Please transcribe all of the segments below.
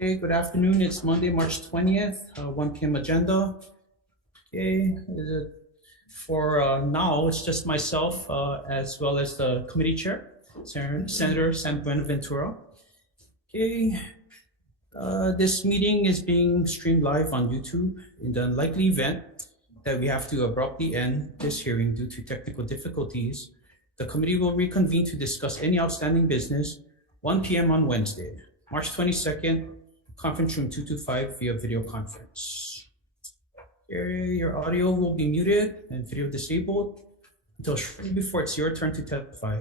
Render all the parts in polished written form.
Okay, good afternoon. It's Monday, March 20th, 1 p.m. agenda. Okay, for now, it's just myself as well as the committee chair, Senator San Buenaventura. Okay, this meeting is being streamed live on YouTube. In the unlikely event that we have to abruptly end this hearing due to technical difficulties, the committee will reconvene to discuss any outstanding business 1 p.m. on Wednesday, March 22nd, conference room 225 via video conference. Your audio will be muted and video disabled until shortly before it's your turn to testify.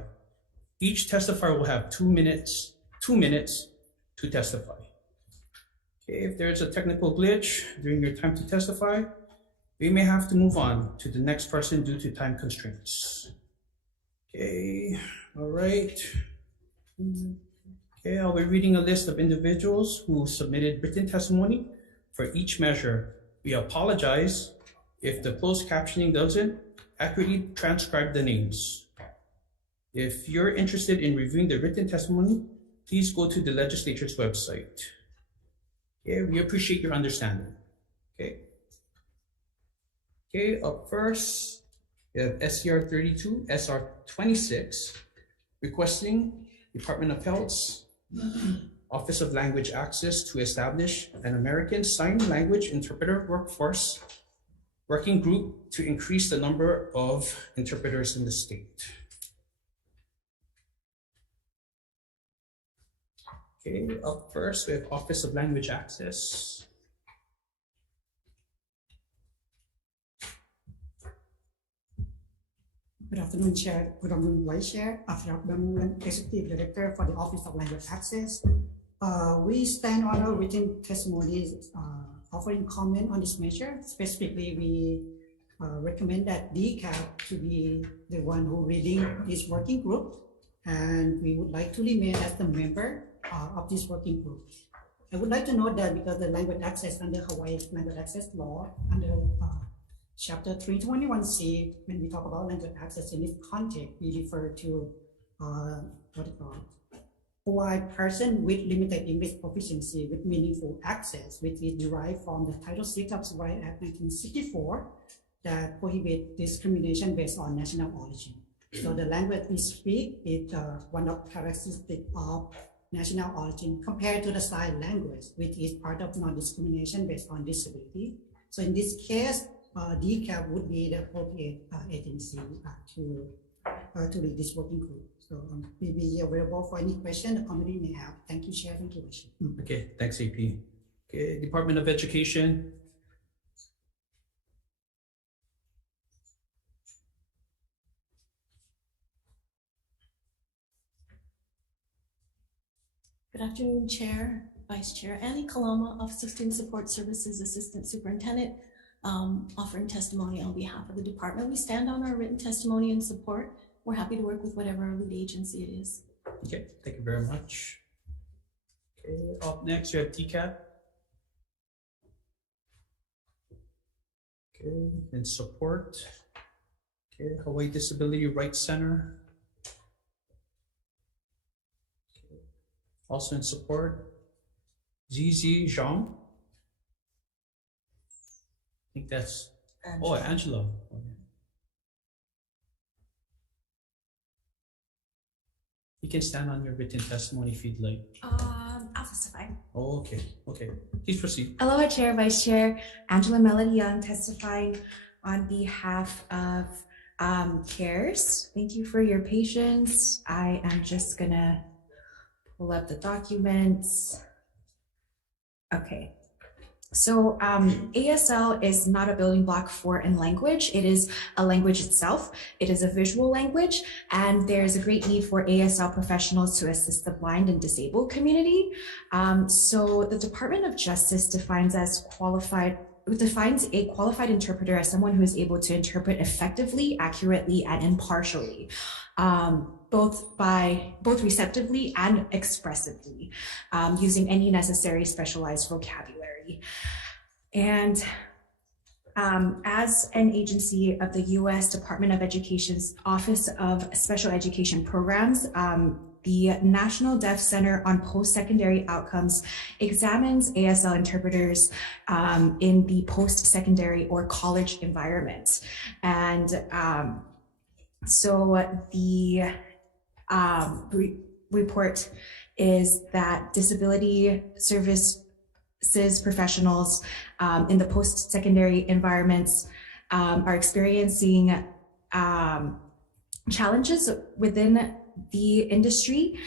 Each testifier will have 2 minutes to testify. Okay, if there's a technical glitch during your time to testify, we may have to move on to the next person due to time constraints. Okay, all right. Okay, I'll be reading a list of individuals who submitted written testimony for each measure. We apologize if the closed captioning doesn't accurately transcribe the names. If you're interested in reviewing the written testimony, please go to the legislature's website. Okay, we appreciate your understanding. Okay. Okay, up first, we have SCR 32, SR 26, requesting Department of Health's Office of Language Access to establish an American Sign Language interpreter workforce working group to increase the number of interpreters in the state. Okay, up first we have Office of Language Access. Good afternoon, Chair. Good afternoon, Vice Chair. I'm Executive Director for the Office of Language Access. We stand on our written testimonies offering comment on this measure. Specifically, we recommend that DCAP to be the one who leading this working group, and we would like to remain as the member of this working group. I would like to note that because the language access under Hawaii language access law, under Chapter 321C, when we talk about language access in this context, we refer to provide person with limited English proficiency with meaningful access, which is derived from the Title VI of Hawaii Act 1964 that prohibits discrimination based on national origin. So the language we speak is one of the characteristics of national origin compared to the sign language, which is part of non-discrimination based on disability. So in this case, DCAP would be the appropriate agency to lead this working group. So we'll be available for any question the committee may have. Thank you, Chair. Thank you, Vice Chair. Okay, thanks, AP. Okay, Department of Education. Good afternoon, Chair, Vice Chair. Annie Kalama, Office of Student Support Services Assistant Superintendent, offering testimony on behalf of the department. We stand on our written testimony and support. We're happy to work with whatever our lead agency it is. Okay, thank you very much. Okay, up next you have DCAP. Okay, and support. Okay, Hawaii Disability Rights Center. Okay. Also in support, ZZ Zhang. I think that's Angela. Oh, Angela. Okay. You can stand on your written testimony if you'd like. I'll testify. Oh, okay. Okay. Please proceed. Aloha, Chair, Vice Chair. Angela Melody Young testifying on behalf of CARES. Thank you for your patience. I am just gonna pull up the documents. Okay. So ASL is not a building block for a language. It is a language itself. It is a visual language, and there's a great need for ASL professionals to assist the blind and disabled community. So the Department of Justice defines a qualified interpreter as someone who is able to interpret effectively, accurately, and impartially. Both receptively and expressively, using any necessary specialized vocabulary. And as an agency of the U.S. Department of Education's Office of Special Education Programs, the National Deaf Center on Post-Secondary Outcomes examines ASL interpreters in the post-secondary or college environment. And so the report is that disability services professionals in the post-secondary environments are experiencing challenges within the industry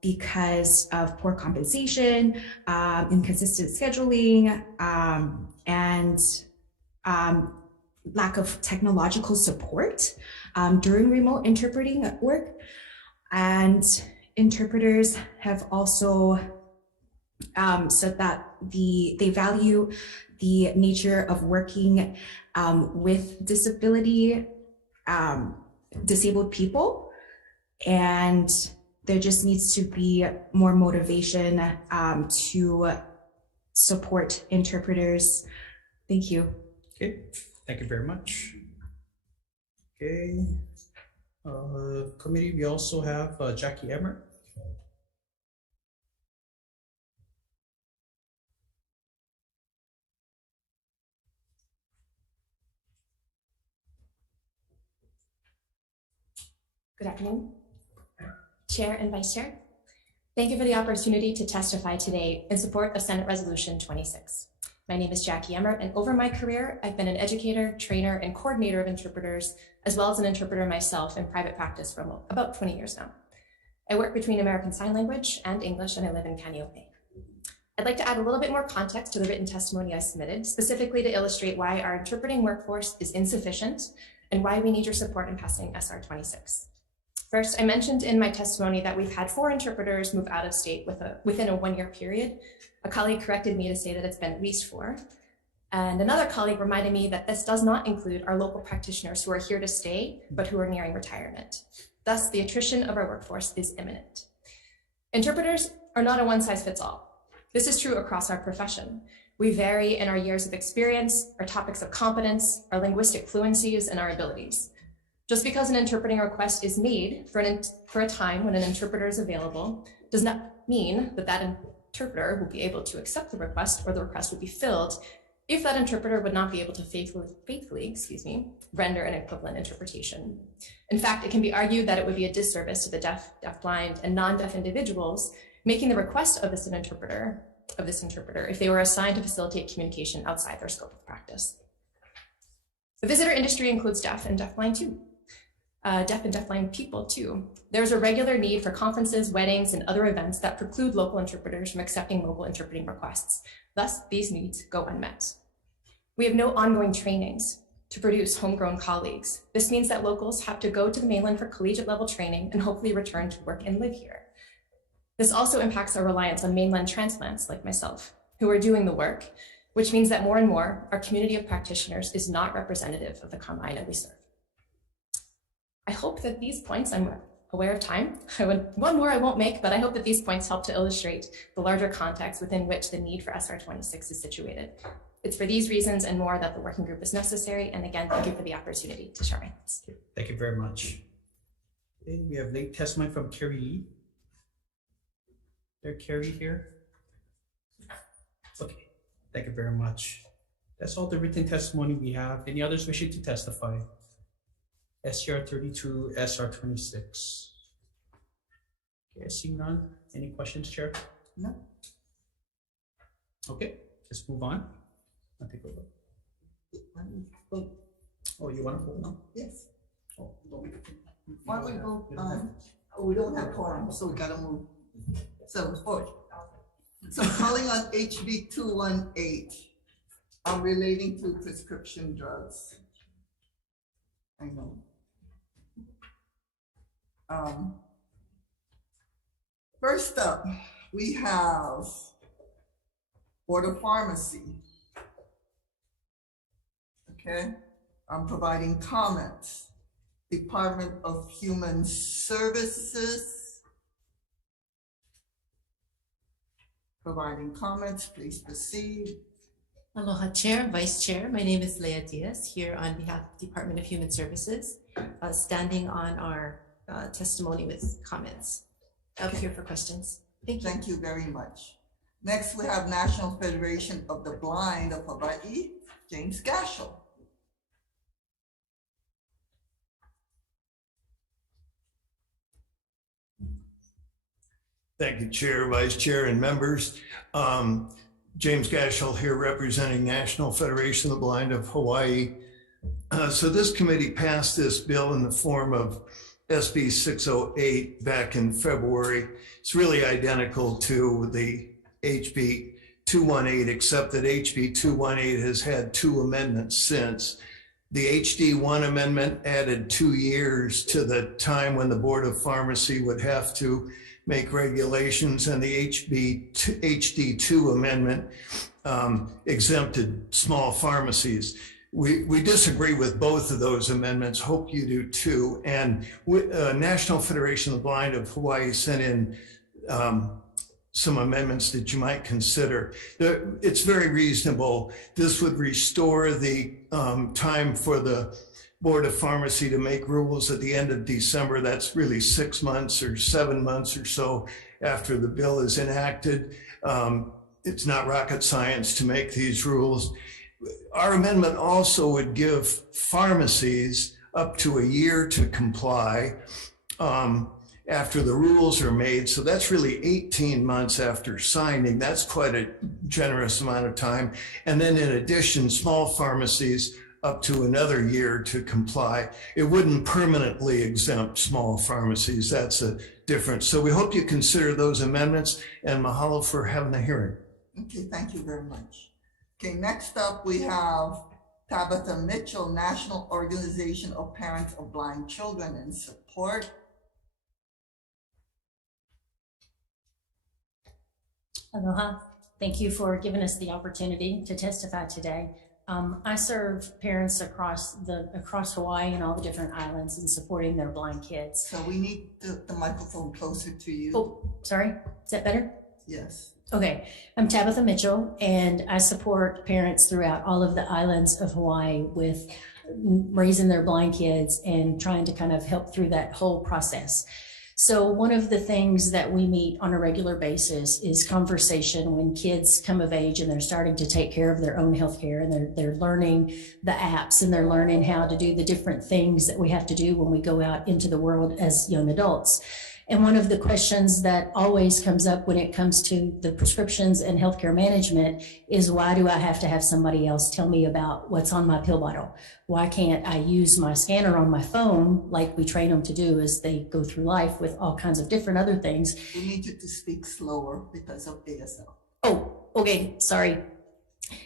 because of poor compensation, inconsistent scheduling, and lack of technological support during remote interpreting work. And interpreters have also said that they value the nature of working with disabled people, and there just needs to be more motivation to support interpreters. Thank you. Okay, thank you very much. Okay, committee, we also have Jackie Emmer. Good afternoon, Chair and Vice Chair. Thank you for the opportunity to testify today in support of Senate Resolution 26. My name is Jackie Emmer, and over my career, I've been an educator, trainer, and coordinator of interpreters, as well as an interpreter myself in private practice for about 20 years now. I work between American Sign Language and English, and I live in Kaneohe. I'd like to add a little bit more context to the written testimony I submitted, specifically to illustrate why our interpreting workforce is insufficient and why we need your support in passing SR 26. First, I mentioned in my testimony that we've had 4 interpreters move out of state within a 1-year period. A colleague corrected me to say that it's been at least 4. And another colleague reminded me that this does not include our local practitioners who are here to stay, but who are nearing retirement. Thus, the attrition of our workforce is imminent. Interpreters are not a one-size-fits-all. This is true across our profession. We vary in our years of experience, our topics of competence, our linguistic fluencies, and our abilities. Just because an interpreting request is made for a time when an interpreter is available does not mean that that interpreter will be able to accept the request or the request will be filled if that interpreter would not be able to faithfully, render an equivalent interpretation. In fact, it can be argued that it would be a disservice to the deaf, deafblind, and non-deaf individuals making the request of this interpreter if they were assigned to facilitate communication outside their scope of practice. The visitor industry includes deaf and deafblind too. Deaf and deafblind people too. There's a regular need for conferences, weddings, and other events that preclude local interpreters from accepting local interpreting requests. Thus, these needs go unmet. We have no ongoing trainings to produce homegrown colleagues. This means that locals have to go to the mainland for collegiate level training and hopefully return to work and live here. This also impacts our reliance on mainland transplants like myself, who are doing the work, which means that more and more, our community of practitioners is not representative of the Kama'aina we serve. I hope that these points, I'm aware of time, one more I won't make, but I hope that these points help to illustrate the larger context within which the need for SR 26 is situated. It's for these reasons and more that the working group is necessary. And again, thank you for the opportunity to share my thoughts. Thank you very much. Okay, we have late testimony from Carrie Lee. There, Carrie here. Okay, thank you very much. That's all the written testimony we have. Any others wishing to testify? SR 32, SR 26. Okay, seeing none. Any questions, Chair? No. Okay, let's move on. I'll take over. Oh, you want to vote now? Yes. Oh, Why don't we vote we don't have quorum, so we gotta move. So calling on HB 218, relating to prescription drugs. I know. First up, we have Board of Pharmacy. Okay, I'm providing comments. Department of Human Services. Providing comments, please proceed. Aloha Chair, Vice Chair. My name is Leah Diaz here on behalf of the Department of Human Services, standing on our testimony with comments. I'll be here for questions. Thank you. Thank you very much. Next, we have National Federation of the Blind of Hawaii, James Gashel. Thank you, Chair, Vice Chair, and members. James Gashel here representing National Federation of the Blind of Hawaii. So this committee passed this bill in the form of SB 608 back in February. It's really identical to the HB 218, except that HB 218 has had 2 amendments since. The HD1 amendment added 2 years to the time when the Board of Pharmacy would have to make regulations, and the HD2 amendment exempted small pharmacies. We disagree with both of those amendments. Hope you do too. And National Federation of the Blind of Hawaii sent in some amendments that you might consider. It's very reasonable. This would restore the time for the Board of Pharmacy to make rules at the end of December. That's really 6 months or 7 months or so after the bill is enacted. It's not rocket science to make these rules. Our amendment also would give pharmacies up to a year to comply after the rules are made. So that's really 18 months after signing. That's quite a generous amount of time. And then in addition, small pharmacies up to another year to comply. It wouldn't permanently exempt small pharmacies. That's a difference. So we hope you consider those amendments, and mahalo for having the hearing. Okay, thank you very much. Okay, next up we have Tabitha Mitchell, National Organization of Parents of Blind Children in Support. Aloha. Thank you for giving us the opportunity to testify today. I serve parents across Hawaii and all the different islands in supporting their blind kids. So we need the microphone closer to you. Oh, sorry. Is that better? Yes. Okay. I'm Tabitha Mitchell, and I support parents throughout all of the islands of Hawaii with raising their blind kids and trying to kind of help through that whole process. So one of the things that we meet on a regular basis is conversation when kids come of age and they're starting to take care of their own healthcare, and they're learning the apps, and they're learning how to do the different things that we have to do when we go out into the world as young adults. And one of the questions that always comes up when it comes to the prescriptions and healthcare management is, why do I have to have somebody else tell me about what's on my pill bottle? Why can't I use my scanner on my phone like we train them to do as they go through life with all kinds of different other things? We need you to speak slower because of ASL. Oh, okay, sorry.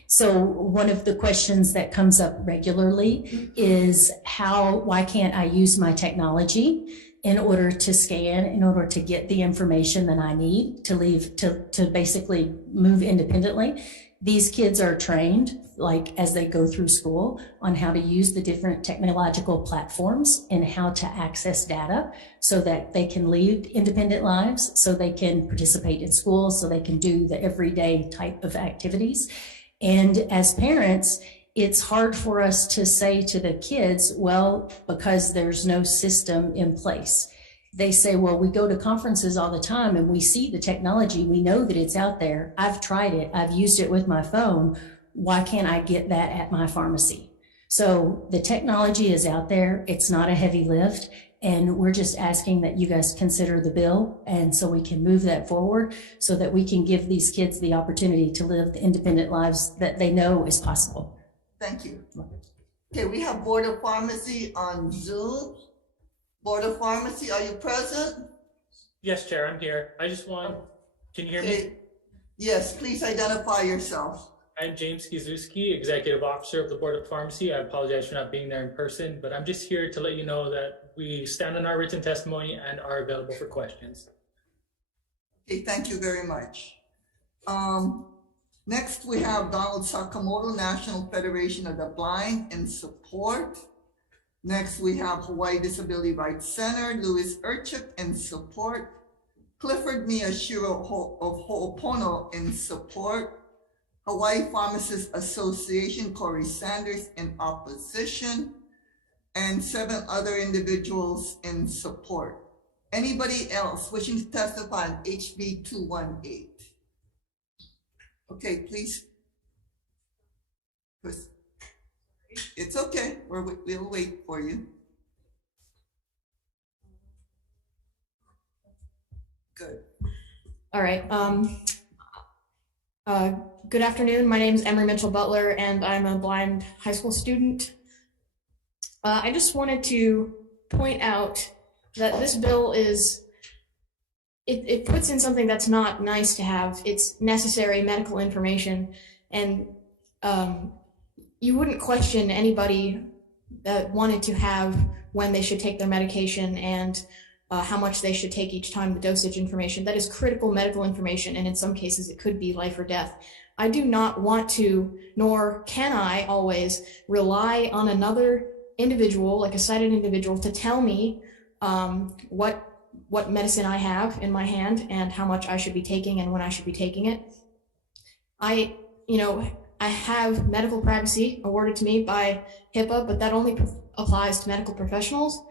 So one of the questions that comes up regularly is, why can't I use my technology in order to scan, in order to get the information that I need to basically move independently? These kids are trained, like as they go through school, on how to use the different technological platforms and how to access data so that they can lead independent lives, so they can participate in school, so they can do the everyday type of activities. And as parents, it's hard for us to say to the kids, well, because there's no system in place. They say, well, we go to conferences all the time and we see the technology. We know that it's out there. I've tried it. I've used it with my phone. Why can't I get that at my pharmacy? So the technology is out there. It's not a heavy lift. And we're just asking that you guys consider the bill, and so we can move that forward so that we can give these kids the opportunity to live the independent lives that they know is possible. Thank you. Okay, we have Board of Pharmacy on Zoom. Board of Pharmacy, are you present? Yes, Chair, I'm here. I just want, can you hear me? Yes, please identify yourself. I'm James Gizuski, Executive Officer of the Board of Pharmacy. I apologize for not being there in person, but I'm just here to let you know that we stand on our written testimony and are available for questions. Okay, thank you very much. Next, we have Donald Sakamoto, National Federation of the Blind in Support. Next, we have Hawaii Disability Rights Center, Louis Urchuk in support. Clifford Miyashiro of Ho'opono in support. Hawaii Pharmacists Association, Corey Sanders in opposition. and 7 other individuals in support. Anybody else wishing to testify on HB 218? Okay, please. It's okay, we'll wait for you. Good. All right. Good afternoon. My name is Emery Mitchell Butler, and I'm a blind high school student. I just wanted to point out that this bill it puts in something that's not nice to have. It's necessary medical information, and you wouldn't question anybody that wanted to have when they should take their medication and how much they should take each time, the dosage information. That is critical medical information, and in some cases it could be life or death. I do not want to, nor can I always, rely on another individual, like a sighted individual, to tell me what medicine I have in my hand and how much I should be taking and when I should be taking it. I have medical privacy awarded to me by HIPAA, but that only applies to medical professionals.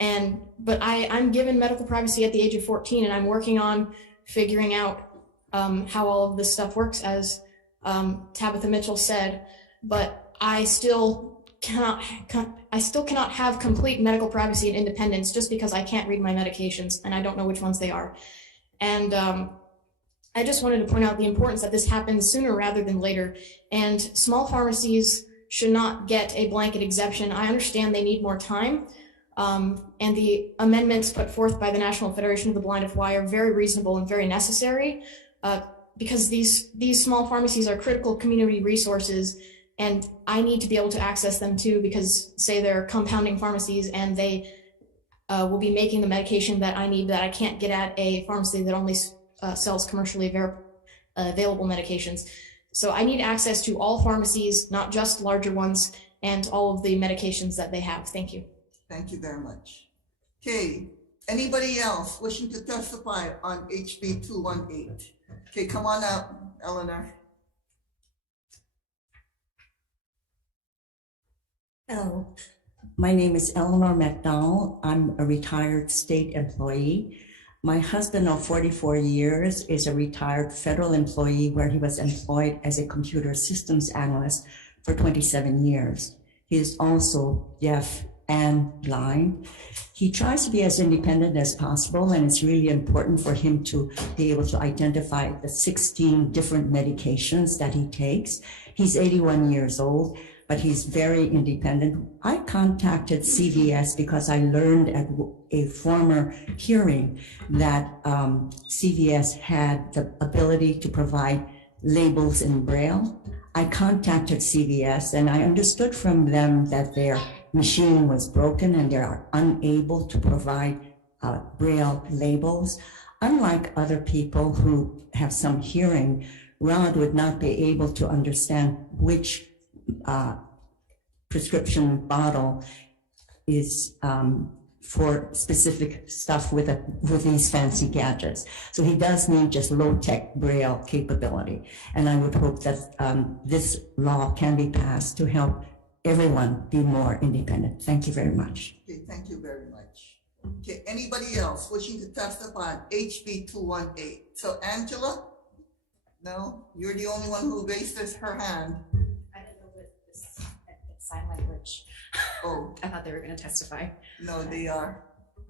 But I'm given medical privacy at the age of 14, and I'm working on figuring out how all of this stuff works, as Tabitha Mitchell said. But I still cannot have complete medical privacy and independence just because I can't read my medications and I don't know which ones they are. And I just wanted to point out the importance that this happens sooner rather than later. And small pharmacies should not get a blanket exemption. I understand they need more time. And the amendments put forth by the National Federation of the Blind of Hawaii are very reasonable and very necessary, because these small pharmacies are critical community resources, and I need to be able to access them too, because say they're compounding pharmacies and they will be making the medication that I need that I can't get at a pharmacy that only sells commercially available medications. So I need access to all pharmacies, not just larger ones, and all of the medications that they have. Thank you. Thank you very much. Okay, anybody else wishing to testify on HB 218? Okay, come on out, Eleanor. Hello, my name is Eleanor McDowell. I'm a retired state employee. My husband of 44 years is a retired federal employee where he was employed as a computer systems analyst for 27 years. He is also deaf and blind. He tries to be as independent as possible, and it's really important for him to be able to identify the 16 different medications that he takes. He's 81 years old, but he's very independent. I contacted CVS because I learned at a former hearing that CVS had the ability to provide labels in Braille. I contacted CVS and I understood from them that their machine was broken and they are unable to provide Braille labels. Unlike other people who have some hearing, Rod would not be able to understand which prescription bottle is for specific stuff with these fancy gadgets. So he does need just low-tech Braille capability. And I would hope that this law can be passed to help everyone be more independent. Thank you very much. Okay, thank you very much. Okay, anybody else wishing to testify on HB 218? So Angela? No, you're the only one who raised her hand. I don't know what this sign language. Oh. I thought they were going to testify. No, they are.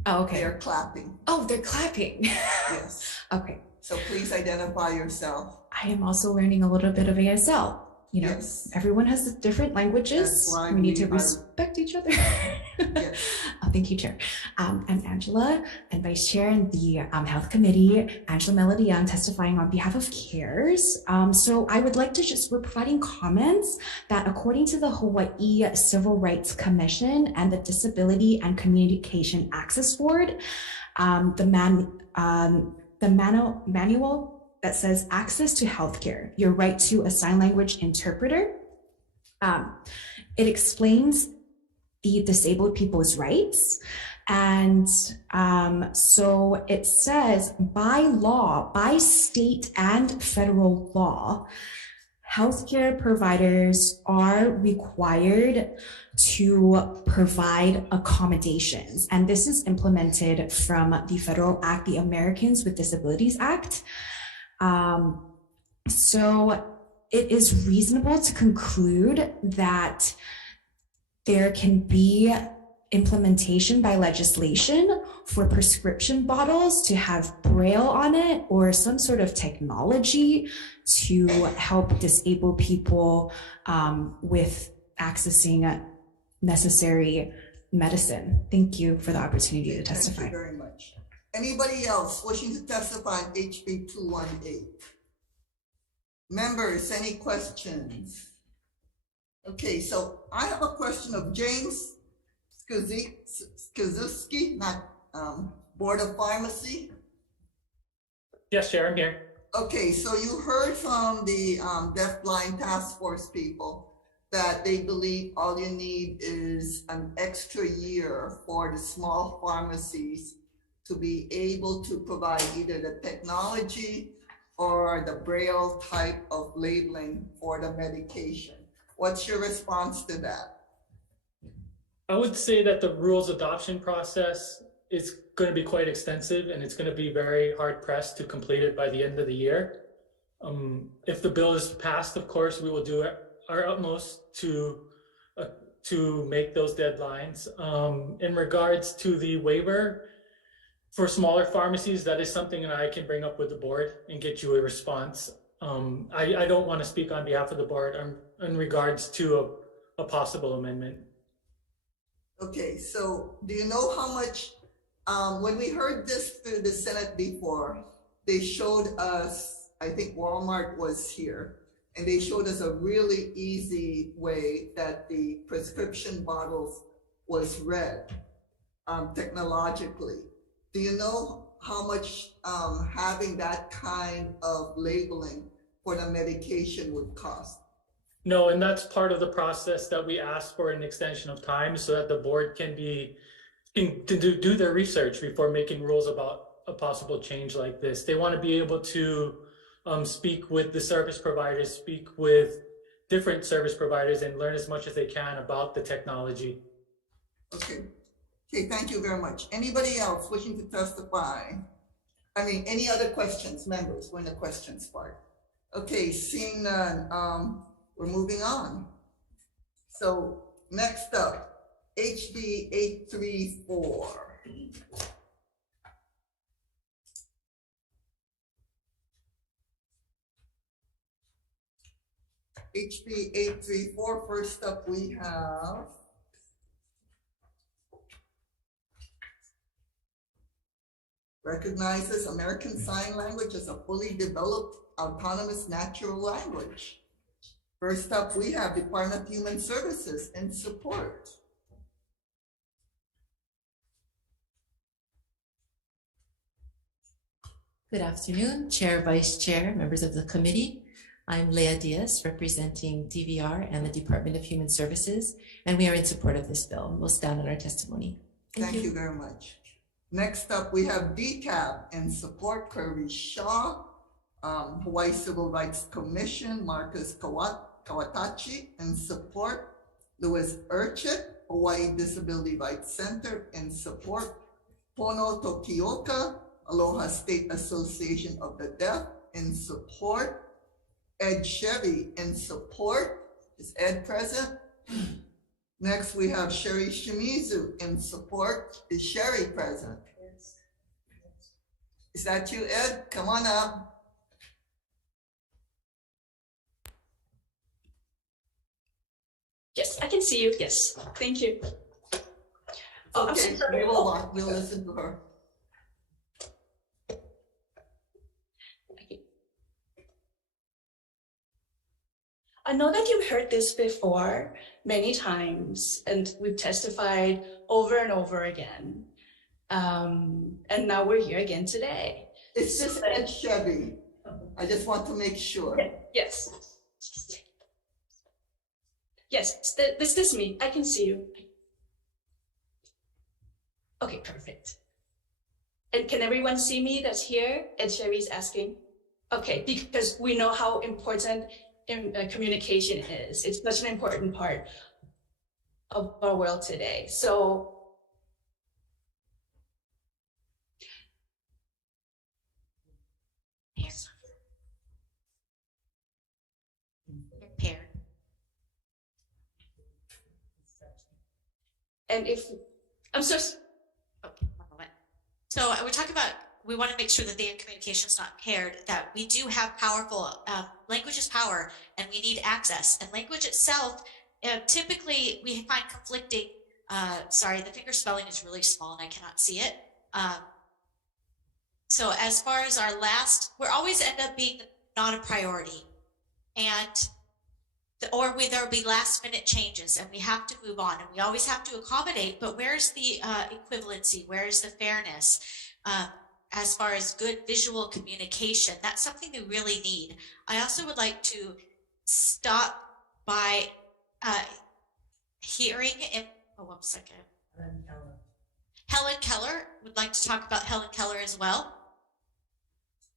Oh, okay. They are clapping. Oh, they're clapping. Yes. Okay. So please identify yourself. I am also learning a little bit of ASL. You know, yes. Everyone has different languages. That's why we need to respect each other. Yes. Oh, thank you, Chair. I'm Angela and Vice Chair in the Health Committee, Angela Melody Young, testifying on behalf of CARES. So I would like to we're providing comments that according to the Hawaii Civil Rights Commission and the Disability and Communication Access Board, the manual that says access to healthcare, your right to a sign language interpreter. It explains the disabled people's rights. And so it says by law, by state and federal law, healthcare providers are required to provide accommodations. And this is implemented from the Federal Act, the Americans with Disabilities Act. So it is reasonable to conclude that there can be implementation by legislation for prescription bottles to have Braille on it or some sort of technology to help disabled people with accessing necessary medicine. Thank you for the opportunity to testify. Thank you very much. Anybody else wishing to testify on HB 218? Members, any questions? Okay, so I have a question of James Skazuski, not Board of Pharmacy. Yes, Chair, I'm here. Okay, so you heard from the deafblind task force people that they believe all you need is an extra year for the small pharmacies to be able to provide either the technology or the Braille type of labeling for the medication. What's your response to that? I would say that the rules adoption process is going to be quite extensive, and it's going to be very hard pressed to complete it by the end of the year. If the bill is passed, of course, we will do our utmost to make those deadlines. In regards to the waiver for smaller pharmacies, that is something that I can bring up with the board and get you a response. I don't want to speak on behalf of the board in regards to a possible amendment. Okay, so do you know how much, when we heard this through the Senate before, they showed us, I think Walmart was here, and they showed us a really easy way that the prescription bottles was read technologically. Do you know how much having that kind of labeling for the medication would cost? No, and that's part of the process that we asked for an extension of time so that the board can do their research before making rules about a possible change like this. They want to be able to speak with the service providers, speak with different service providers, and learn as much as they can about the technology. Okay. Okay, thank you very much. Anybody else wishing to testify? I mean, any other questions, members, when the questions part? Okay, seeing none, we're moving on. So next up, HB 834. HB 834, first up we have recognizes American Sign Language as a fully developed autonomous natural language. First up, we have Department of Human Services in support. Good afternoon, Chair, Vice Chair, members of the committee. I'm Leah Diaz, representing DVR and the Department of Human Services, and we are in support of this bill. We'll stand on our testimony. Thank you very much. Next up, we have DCAB in support, Kirby Shaw, Hawaii Civil Rights Commission, Marcus Kawatachi in support, Louis Urchet, Hawaii Disability Rights Center in support, Pono Tokioka, Aloha State Association of the Deaf in support, Ed Chevy in support. Is Ed present? Next, we have Sherry Shimizu in support. Is Sherry present? Yes. Is that you, Ed? Come on up. Yes, I can see you. Yes, thank you. Oh, okay, we'll listen to her. I know that you've heard this before many times, and we've testified over and over again. And now we're here again today. It's just Ed Chevy. I just want to make sure. Yes. Yes, this is me. I can see you. Okay, perfect. And can everyone see me that's here? Ed Chevy's asking. Okay, because we know how important communication is. It's such an important part of our world today. So Impaired. and if I'm so Okay, one moment. So we're talking about, we want to make sure that the communication is not impaired, that we do have powerful, language is power, and we need access. And language itself, typically we find conflicting, sorry, the finger spelling is really small and I cannot see it. So as far as our last, we're always end up being not a priority. And or there'll be last minute changes and we have to move on and we always have to accommodate, but where's the equivalency? Where's the fairness? As far as good visual communication, that's something we really need. I also would like to stop by hearing, oh, 1 second. Helen Keller would like to talk about Helen Keller as well.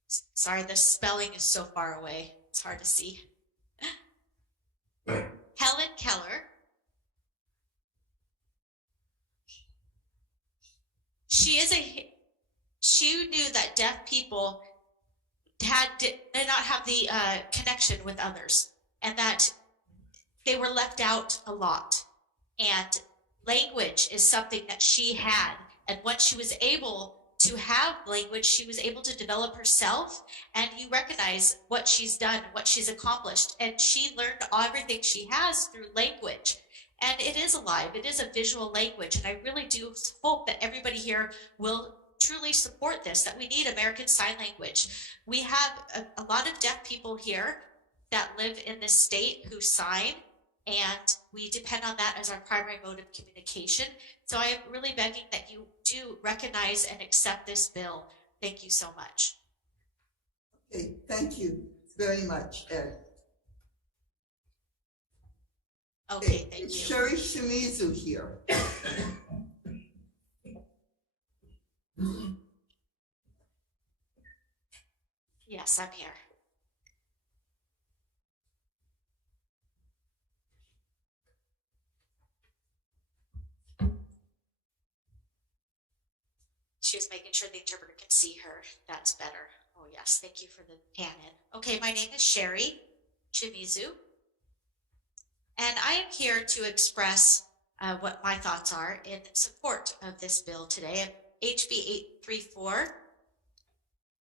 Sorry, the spelling is so far away. It's hard to see. Helen Keller. She knew that deaf people did not have the connection with others and that they were left out a lot. And language is something that she had. And once she was able to have language, she was able to develop herself, and you recognize what she's done, what she's accomplished. And she learned everything she has through language. And it is alive. It is a visual language. And I really do hope that everybody here will truly support this, that we need American Sign Language. We have a lot of deaf people here that live in this state who sign, and we depend on that as our primary mode of communication. So I am really begging that you do recognize and accept this bill. Thank you so much. Okay, thank you very much, Ed. Okay, thank you. Sherry Shimizu here. Yes, I'm here. She was making sure the interpreter can see her. That's better. Oh yes, thank you for the pan in. Okay, my name is Sherry Shimizu, and I am here to express what my thoughts are in support of this bill today, HB 834,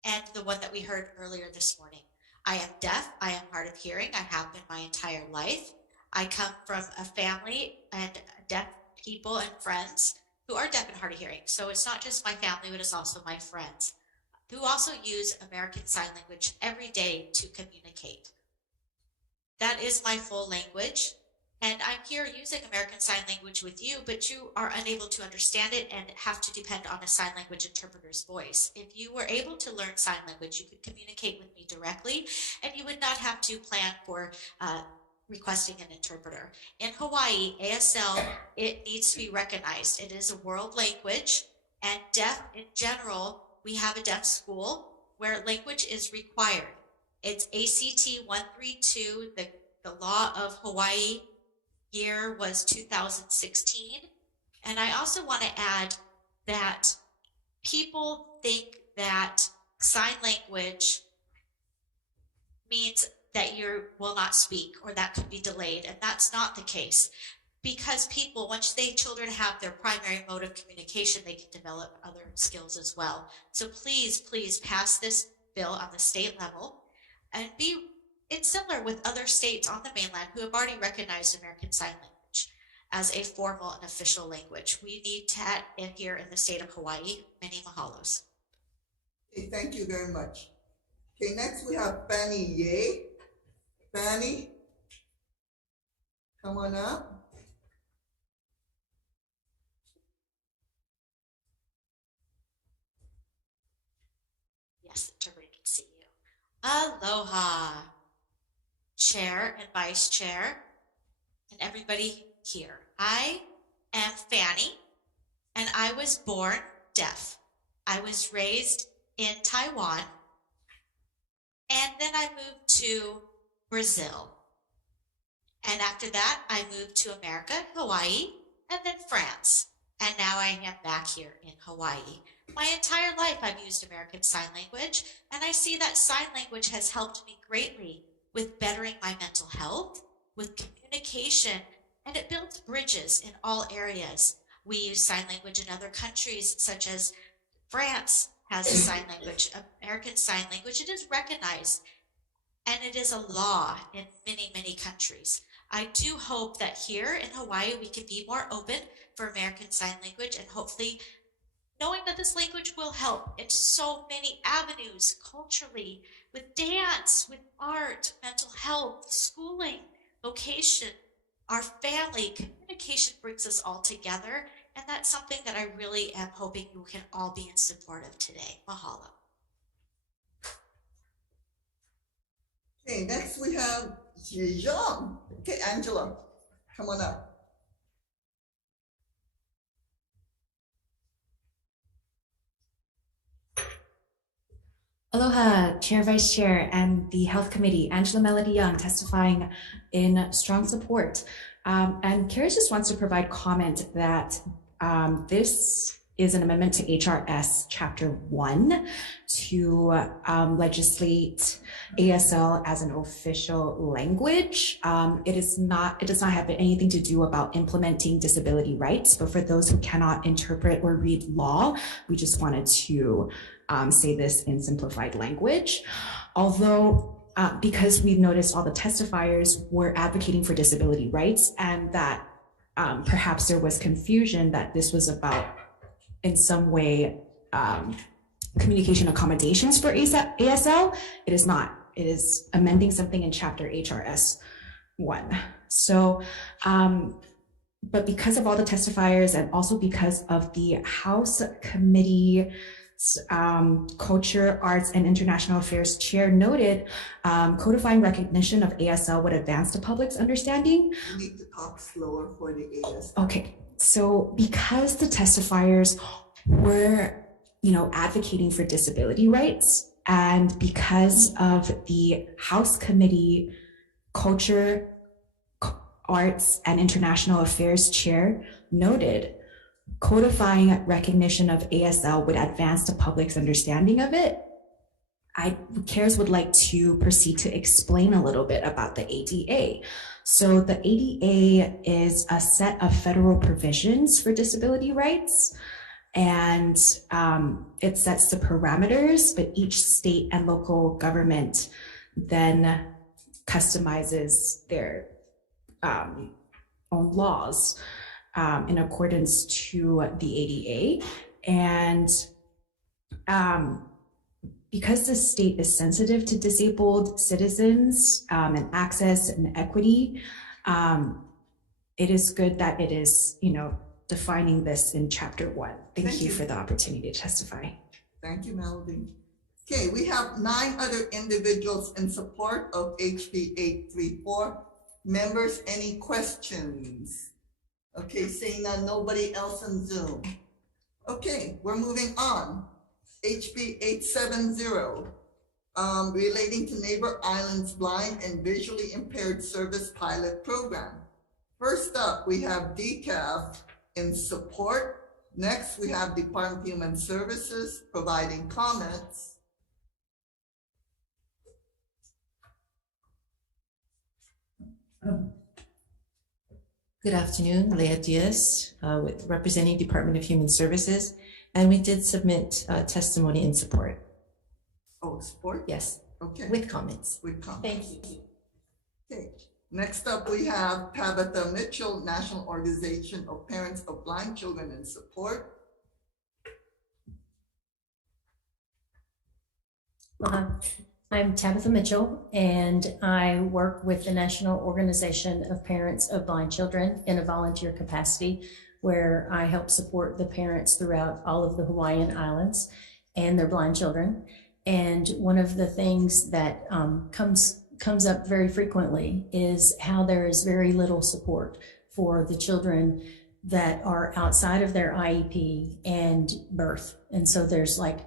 and the one that we heard earlier this morning. I am deaf, I am hard of hearing, I have been my entire life. I come from a family and deaf people and friends who are deaf and hard of hearing. So it's not just my family, but it's also my friends who also use American Sign Language every day to communicate. That is my full language. And I'm here using American Sign Language with you, but you are unable to understand it and have to depend on a sign language interpreter's voice. If you were able to learn sign language, you could communicate with me directly, and you would not have to plan for requesting an interpreter. In Hawaii, ASL, it needs to be recognized. It is a world language, and deaf in general, we have a deaf school where language is required. It's ACT 132, the law of Hawaii year was 2016. And I also want to add that people think that sign language means that you will not speak or that could be delayed, and that's not the case, because people, once children have their primary mode of communication, they can develop other skills as well. So please, please pass this bill on the state level, and it's similar with other states on the mainland who have already recognized American Sign Language as a formal and official language. We need that here in the state of Hawaii. Many mahalos. Okay, thank you very much. Okay, next we have Fanny Ye. Fanny, come on up. Yes, the interpreter can see you. Aloha, Chair and Vice Chair, and everybody here. I am Fanny, and I was born deaf. I was raised in Taiwan, and then I moved to Brazil. And after that, I moved to America, Hawaii, and then France. And now I am back here in Hawaii. My entire life I've used American Sign Language, and I see that sign language has helped me greatly with bettering my mental health, with communication, and it builds bridges in all areas. We use sign language in other countries, such as France has a sign language, American Sign Language. It is recognized, and it is a law in many, many countries. I do hope that here in Hawaii, we can be more open for American Sign Language, and hopefully knowing that this language will help in so many avenues, culturally, with dance, with art, mental health, schooling, vocation, our family. Communication brings us all together, and that's something that I really am hoping you can all be in support of today. Mahalo. Okay, next we have Zhejiang. Okay, Angela, come on up. Aloha, Chair, Vice Chair, and the Health Committee. Angela Melody Young testifying in strong support. And CARES just wants to provide comment that this is an amendment to HRS Chapter 1 to legislate ASL as an official language. It does not have anything to do about implementing disability rights, but for those who cannot interpret or read law, we just wanted to say this in simplified language. Although, because we've noticed all the testifiers were advocating for disability rights, and that perhaps there was confusion that this was about, in some way, communication accommodations for ASL. It is not. It is amending something in Chapter HRS 1. So, but because of all the testifiers, and also because of the House Committee Culture, Arts, and International Affairs Chair noted, codifying recognition of ASL would advance the public's understanding. You need to talk slower for the ASL. Okay, so because the testifiers were, advocating for disability rights, and because of the House Committee Culture, Arts, and International Affairs Chair noted, codifying recognition of ASL would advance the public's understanding of it. CARES would like to proceed to explain a little bit about the ADA. So the ADA is a set of federal provisions for disability rights, and it sets the parameters, but each state and local government then customizes their own laws in accordance to the ADA. And because the state is sensitive to disabled citizens and access and equity, it is good that it is, defining this in Chapter 1. Thank you for the opportunity to testify. Thank you, Melody. Okay, we have 9 other individuals in support of HB 834. Members, any questions? Okay, seeing none, nobody else on Zoom. Okay, we're moving on. HB 870, relating to Neighbor Island's Blind and Visually Impaired Service Pilot Program. First up, we have DCAV in support. Next, we have Department of Human Services providing comments. Good afternoon, Leah Diaz, with representing Department of Human Services, and we did submit testimony in support. Oh, support? Yes. Okay. With comments. With comments. Thank you. Okay. Next up, we have Tabitha Mitchell, National Organization of Parents of Blind Children in Support. I'm Tabitha Mitchell, and I work with the National Organization of Parents of Blind Children in a volunteer capacity, where I help support the parents throughout all of the Hawaiian Islands and their blind children. And one of the things that comes up very frequently is how there is very little support for the children that are outside of their IEP and birth. And so there's like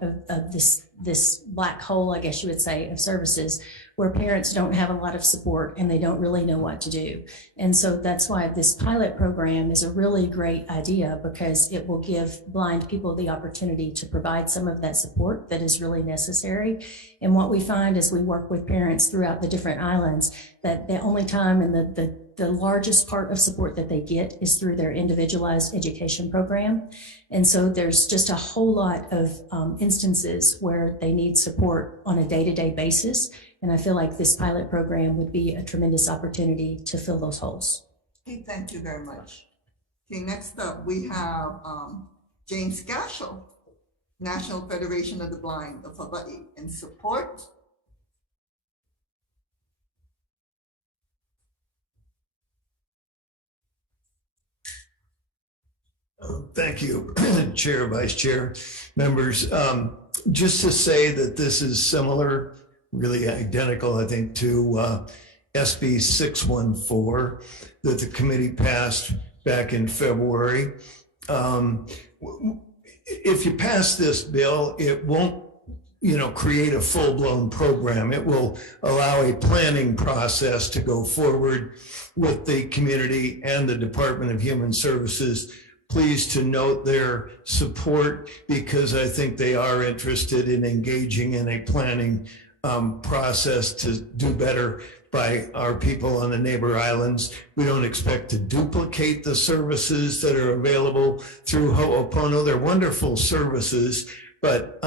this black hole, I guess you would say, of services where parents don't have a lot of support and they don't really know what to do. And so that's why this pilot program is a really great idea, because it will give blind people the opportunity to provide some of that support that is really necessary. And what we find as we work with parents throughout the different islands, that the only time and the largest part of support that they get is through their individualized education program. And so there's just a whole lot of instances where they need support on a day-to-day basis. And I feel like this pilot program would be a tremendous opportunity to fill those holes. Okay, thank you very much. Okay, next up we have James Gashel, National Federation of the Blind of Hawaii, in support. Thank you, Chair, Vice Chair, members. Just to say that this is similar, really identical, I think, to SB 614 that the committee passed back in February. If you pass this bill, it won't, create a full-blown program. It will allow a planning process to go forward with the community and the Department of Human Services. Pleased to note their support, because I think they are interested in engaging in a planning process to do better by our people on the neighbor islands. We don't expect to duplicate the services that are available through Ho'opono. They're wonderful services, but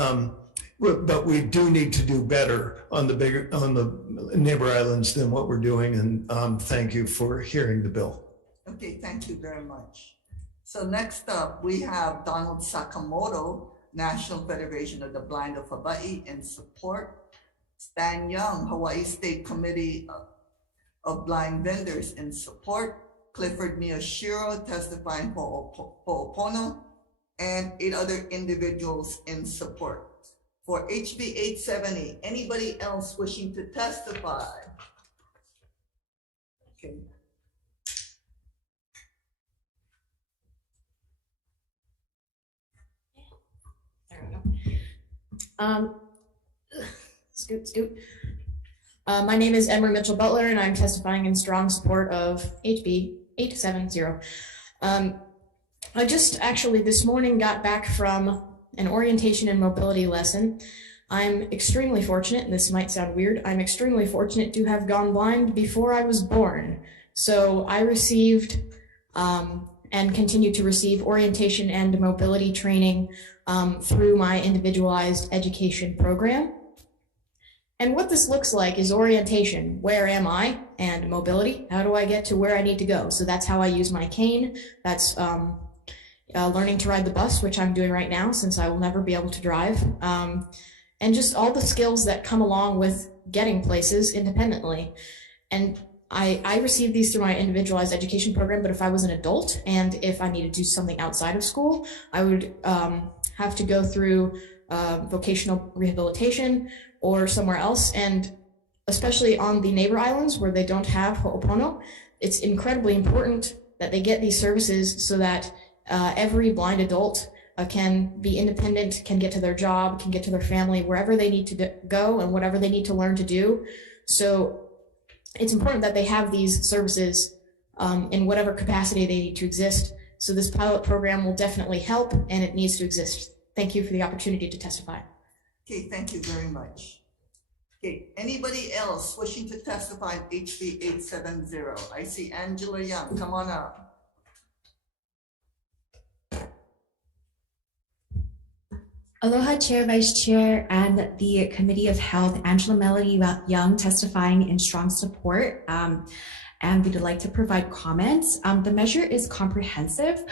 we do need to do better on the neighbor islands than what we're doing. And thank you for hearing the bill. Okay, thank you very much. So next up, we have Donald Sakamoto, National Federation of the Blind of Hawaii, in support. Stan Young, Hawaii State Committee of Blind Vendors, in support. Clifford Miyashiro testifying for Ho'opono, and 8 other individuals in support. For HB 870, anybody else wishing to testify? Okay. Scoot. My name is Emery Mitchell Butler, and I'm testifying in strong support of HB 870. I just actually this morning got back from an orientation and mobility lesson. I'm extremely fortunate, and this might sound weird, I'm extremely fortunate to have gone blind before I was born. So I received and continue to receive orientation and mobility training through my individualized education program. And what this looks like is orientation. Where am I? And mobility. How do I get to where I need to go? So that's how I use my cane. That's learning to ride the bus, which I'm doing right now since I will never be able to drive. And just all the skills that come along with getting places independently. And I received these through my individualized education program, but if I was an adult and if I needed to do something outside of school, I would have to go through vocational rehabilitation or somewhere else. And especially on the neighbor islands where they don't have Ho'opono, it's incredibly important that they get these services so that every blind adult can be independent, can get to their job, can get to their family, wherever they need to go and whatever they need to learn to do. So it's important that they have these services in whatever capacity they need to exist. So this pilot program will definitely help, and it needs to exist. Thank you for the opportunity to testify. Okay, thank you very much. Okay, anybody else wishing to testify on HB 870? I see Angela Young, come on up. Aloha, Chair, Vice Chair, and the Committee of Health. Angela Melody Young testifying in strong support, and we'd like to provide comments. The measure is comprehensive,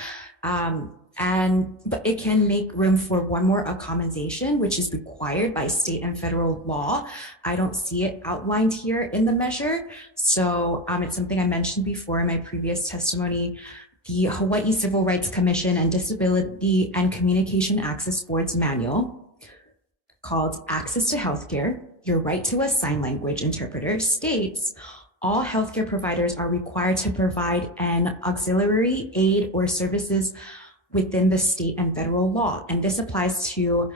but it can make room for one more accommodation, which is required by state and federal law. I don't see it outlined here in the measure, so it's something I mentioned before in my previous testimony. The Hawaii Civil Rights Commission and Disability and Communication Access Board's manual, called Access to Healthcare, Your Right to a Sign Language Interpreter, states all healthcare providers are required to provide an auxiliary aid or services within the state and federal law. And this applies to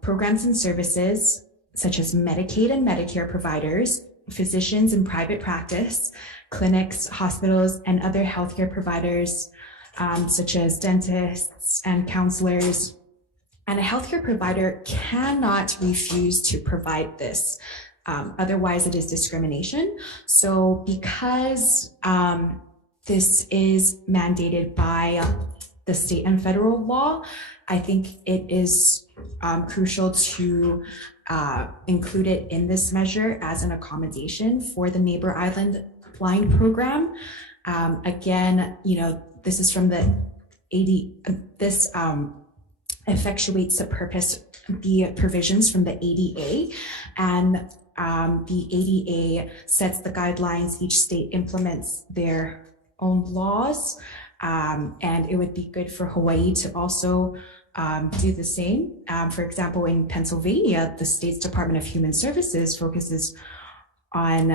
programs and services such as Medicaid and Medicare providers, physicians in private practice, clinics, hospitals, and other healthcare providers such as dentists and counselors. And a healthcare provider cannot refuse to provide this. Otherwise, it is discrimination. So because this is mandated by the state and federal law, I think it is crucial to include it in this measure as an accommodation for the Neighbor Island Blind Program. Again, this is from the this effectuates the provisions from the ADA, and the ADA sets the guidelines. Each state implements their own laws, and it would be good for Hawaii to also do the same. For example, in Pennsylvania, the state's Department of Human Services focuses on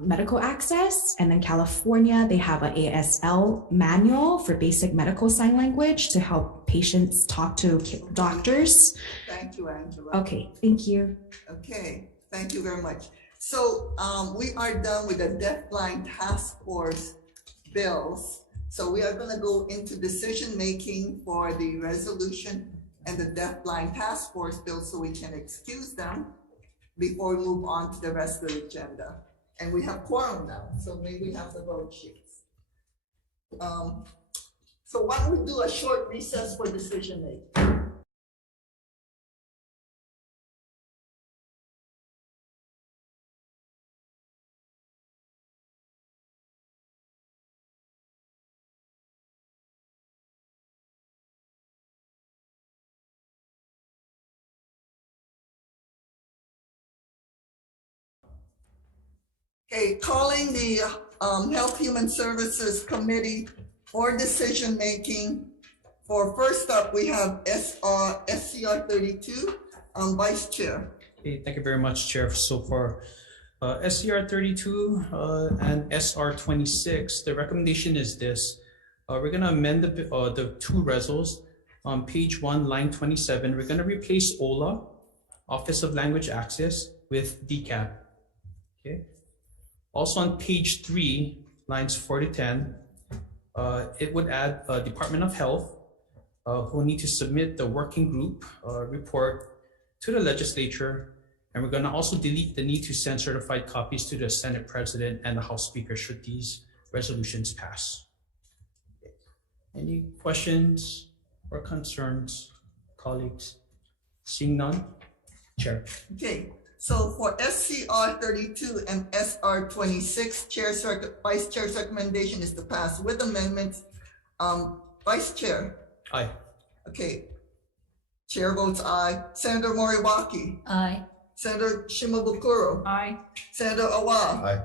medical access, and then California, they have an ASL manual for basic medical sign language to help patients talk to doctors. Thank you, Angela. Okay, thank you. Okay, thank you very much. So we are done with the deafblind task force bills. So we are going to go into decision-making for the resolution and the deafblind task force bill so we can excuse them before we move on to the rest of the agenda. And we have quorum now, so maybe we have the vote sheets. So why don't we do a short recess for decision-making? Okay, calling the Health Human Services Committee for decision-making. For first up, we have SCR 32, Vice Chair. Okay, thank you very much, Chair. So for SCR 32 and SR 26, the recommendation is this. We're going to amend the two resolutions on page 1, line 27. We're going to replace OLA, Office of Language Access, with DCAP. Okay. Also on page 3, lines 4 to 10, it would add Department of Health, who need to submit the working group report to the legislature. And we're going to also delete the need to send certified copies to the Senate President and the House Speaker should these resolutions pass. Any questions or concerns, colleagues? Seeing none, Chair. Okay. So for SCR 32 and SR 26, Vice Chair's recommendation is to pass with amendments. Vice Chair? Aye. Okay. Chair votes aye. Senator Moriwaki? Aye. Senator Shimabukuro? Aye. Senator Awa?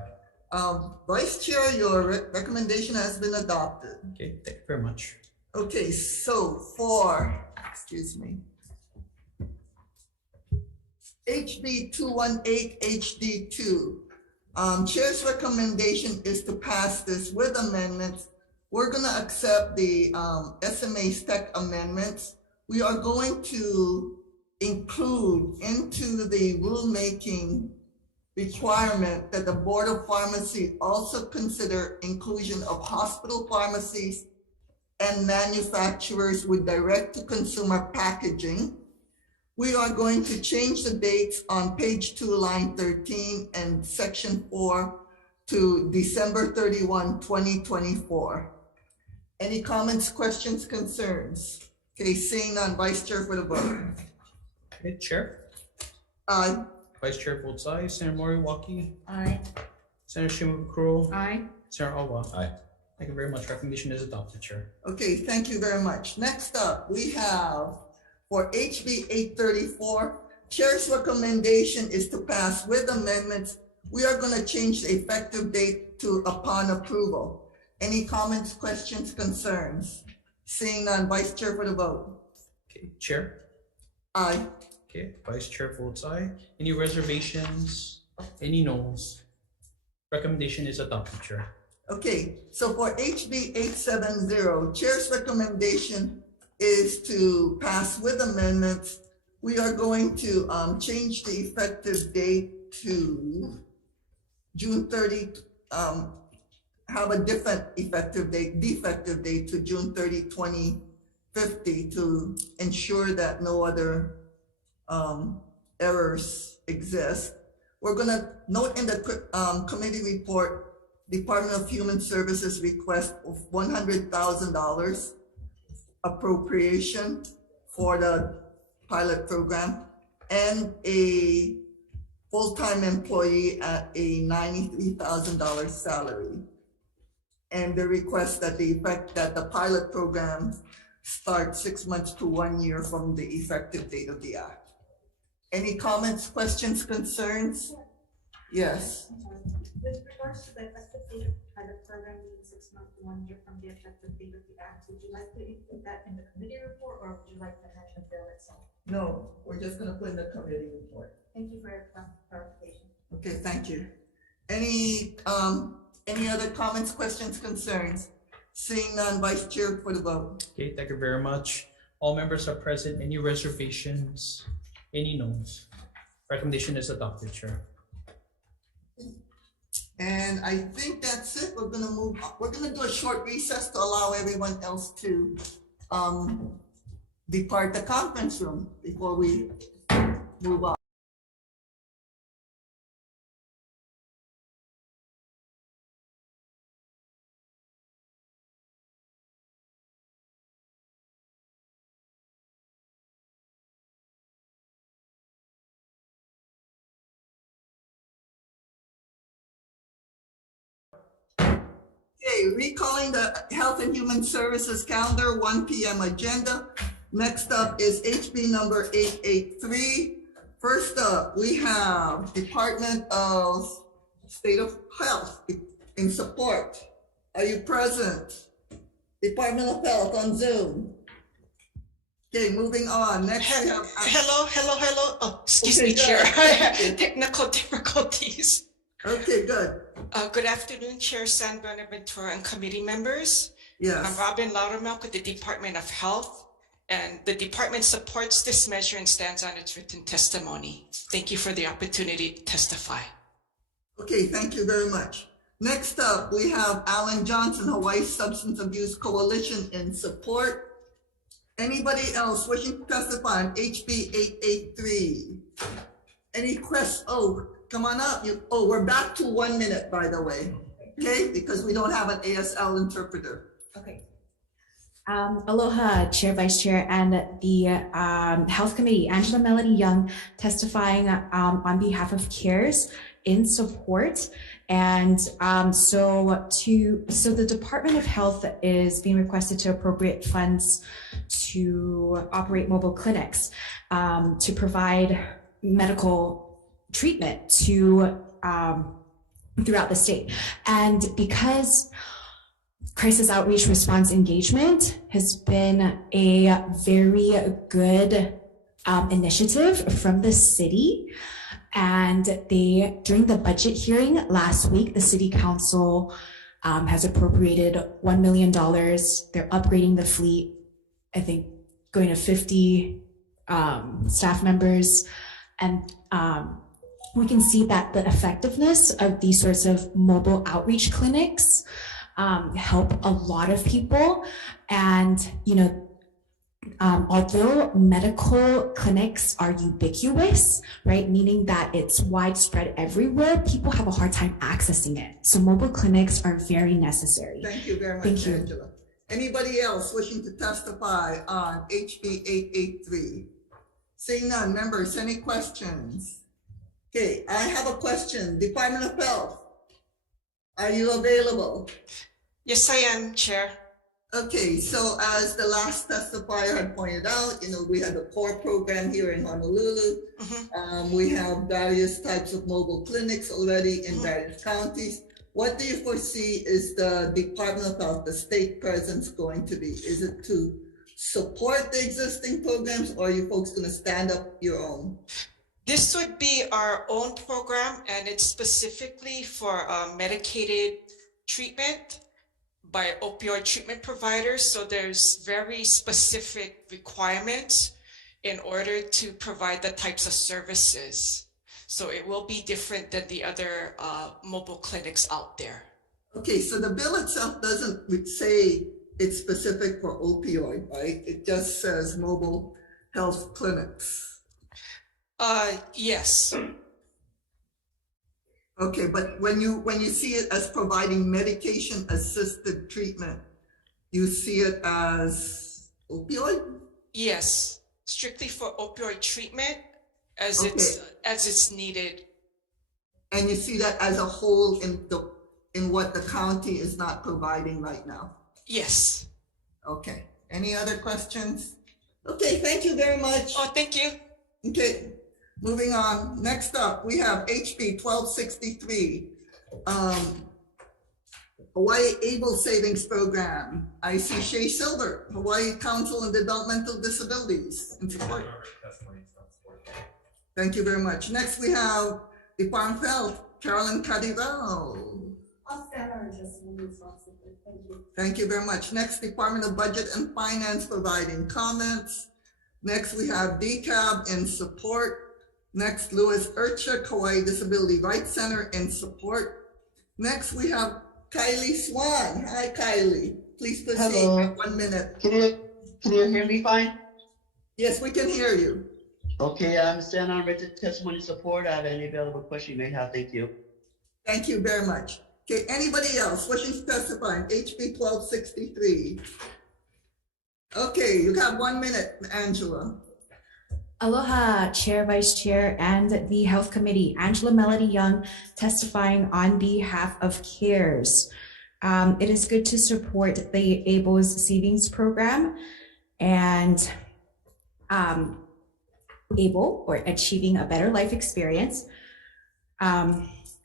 Aye. Vice Chair, your recommendation has been adopted. Okay, thank you very much. Okay, so for, excuse me, HB 218 HD2. Chair's recommendation is to pass this with amendments. We're going to accept the SMA's tech amendments. We are going to include into the rulemaking requirement that the Board of Pharmacy also consider inclusion of hospital pharmacies and manufacturers with direct-to-consumer packaging. We are going to change the dates on page 2, line 13 and section 4 to December 31, 2024. Any comments, questions, concerns? Okay, seeing none, Vice Chair for the vote. Okay, Chair. Aye. Vice Chair votes aye. Senator Moriwaki? Aye. Senator Shimabukuro? Aye. Senator Awa? Aye. Thank you very much. Recommendation is adopted, Chair. Okay, thank you very much. Next up, we have for HB 834, Chair's recommendation is to pass with amendments. We are going to change the effective date to upon approval. Any comments, questions, concerns? Seeing none, Vice Chair for the vote. Okay, Chair. Aye. Okay, Vice Chair votes aye. Any reservations? Any noes? Recommendation is adopted, Chair. Okay, so for HB 870, Chair's recommendation is to pass with amendments. We are going to change the effective date to June 30, have a different effective date, defective date to June 30, 2050 to ensure that no other errors exist. We're gonna note in the committee report, Department of Human Services request of $100,000 appropriation for the pilot program and a full-time employee at a $93,000 salary. And the request that the pilot program start 6 months to 1 year from the effective date of the act. Any comments, questions, concerns? Yes. With regards to the effective date of pilot program being 6 months to 1 year from the effective date of the act, would you like to include that in the committee report, or would you like to have the bill itself? No, we're just gonna put in the committee report. Thank you for your clarification. Okay, thank you. Any other comments, questions, concerns? Seeing none, Vice Chair for the vote. Okay, thank you very much. All members are present. Any reservations? Any noes? Recommendation is adopted, Chair. And I think that's it. We're gonna move, we're gonna do a short recess to allow everyone else to depart the conference room before we move on. Okay, recalling the Health and Human Services calendar, 1 p.m. agenda. Next up is HB number 883. First up, we have Department of State of Health in support. Are you present? Department of Health on Zoom. Okay, moving on. Next we have. Hello. Oh, excuse me, Chair. Technical difficulties. Okay, good. Good afternoon, Chair San Buenaventura and committee members. Yes. I'm Robin Loudermilk with the Department of Health, and the department supports this measure and stands on its written testimony. Thank you for the opportunity to testify. Okay, thank you very much. Next up, we have Alan Johnson, Hawaii Substance Abuse Coalition in support. Anybody else wishing to testify on HB 883? Any questions? Oh, come on up. We're back to 1 minute, by the way. Okay, because we don't have an ASL interpreter. Okay. Aloha, Chair, Vice Chair, and the Health Committee. Angela Melody Young testifying on behalf of CARES in support. And so the Department of Health is being requested to appropriate funds to operate mobile clinics to provide medical treatment to throughout the state. And because crisis outreach response engagement has been a very good initiative from the city, and during the budget hearing last week, the city council has appropriated $1 million. They're upgrading the fleet, I think going to 50 staff members, and we can see that the effectiveness of these sorts of mobile outreach clinics help a lot of people. And, although medical clinics are ubiquitous, right, meaning that it's widespread everywhere, people have a hard time accessing it. So mobile clinics are very necessary. Thank you very much, Angela. Anybody else wishing to testify on HB 883? Seeing none, members, any questions? Okay, I have a question. Department of Health, are you available? Yes, I am, Chair. Okay, so as the last testifier had pointed out, we had a core program here in Honolulu. We have various types of mobile clinics already in various counties. What do you foresee is the Department of Health, the state presence going to be? Is it to support the existing programs, or are you folks going to stand up your own? This would be our own program, and it's specifically for medicated treatment by opioid treatment providers. So there's very specific requirements in order to provide the types of services. So it will be different than the other mobile clinics out there. Okay, so the bill itself doesn't say it's specific for opioid, right? It just says mobile health clinics. Yes. Okay, but when you see it as providing medication assisted treatment, you see it as opioid? Yes, strictly for opioid treatment as it's needed. And you see that as a whole in what the county is not providing right now? Yes. Okay, any other questions? Okay, thank you very much. Oh, thank you. Okay, moving on. Next up, we have HB 1263, Hawaii Able Savings Program. I see Shay Silver, Hawaii Council on Developmental Disabilities in support. Thank you very much. Next, we have Department of Health, Carolyn Cadival. I'll stand our adjustment responsibly. Thank you. Thank you very much. Next, Department of Budget and Finance providing comments. Next, we have DCAB in support. Next, Louis Urchuk, Hawaii Disability Rights Center in support. Next, we have Kylie Swan. Hi, Kylie. Please proceed. Hello. 1 minute. Can you hear me fine? Yes, we can hear you. Okay, I'm standing on written testimony support. I have any available question you may have. Thank you. Thank you very much. Okay, anybody else wishing to testify on HB 1263? Okay, you have 1 minute, Angela. Aloha, Chair, Vice Chair, and the Health Committee. Angela Melody Young testifying on behalf of CARES. It is good to support the ABLE's savings program and ABLE, or Achieving a Better Life Experience.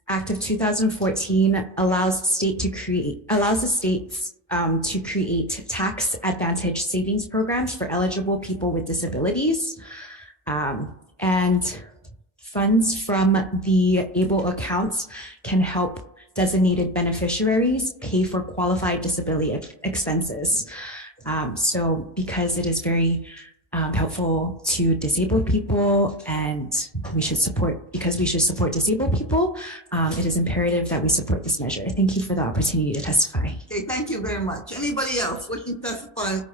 Act of 2014 allows the states to create tax advantage savings programs for eligible people with disabilities. And funds from the ABLE accounts can help designated beneficiaries pay for qualified disability expenses. So because it is very helpful to disabled people, and we should support disabled people, it is imperative that we support this measure. Thank you for the opportunity to testify. Okay, thank you very much. Anybody else wishing to testify on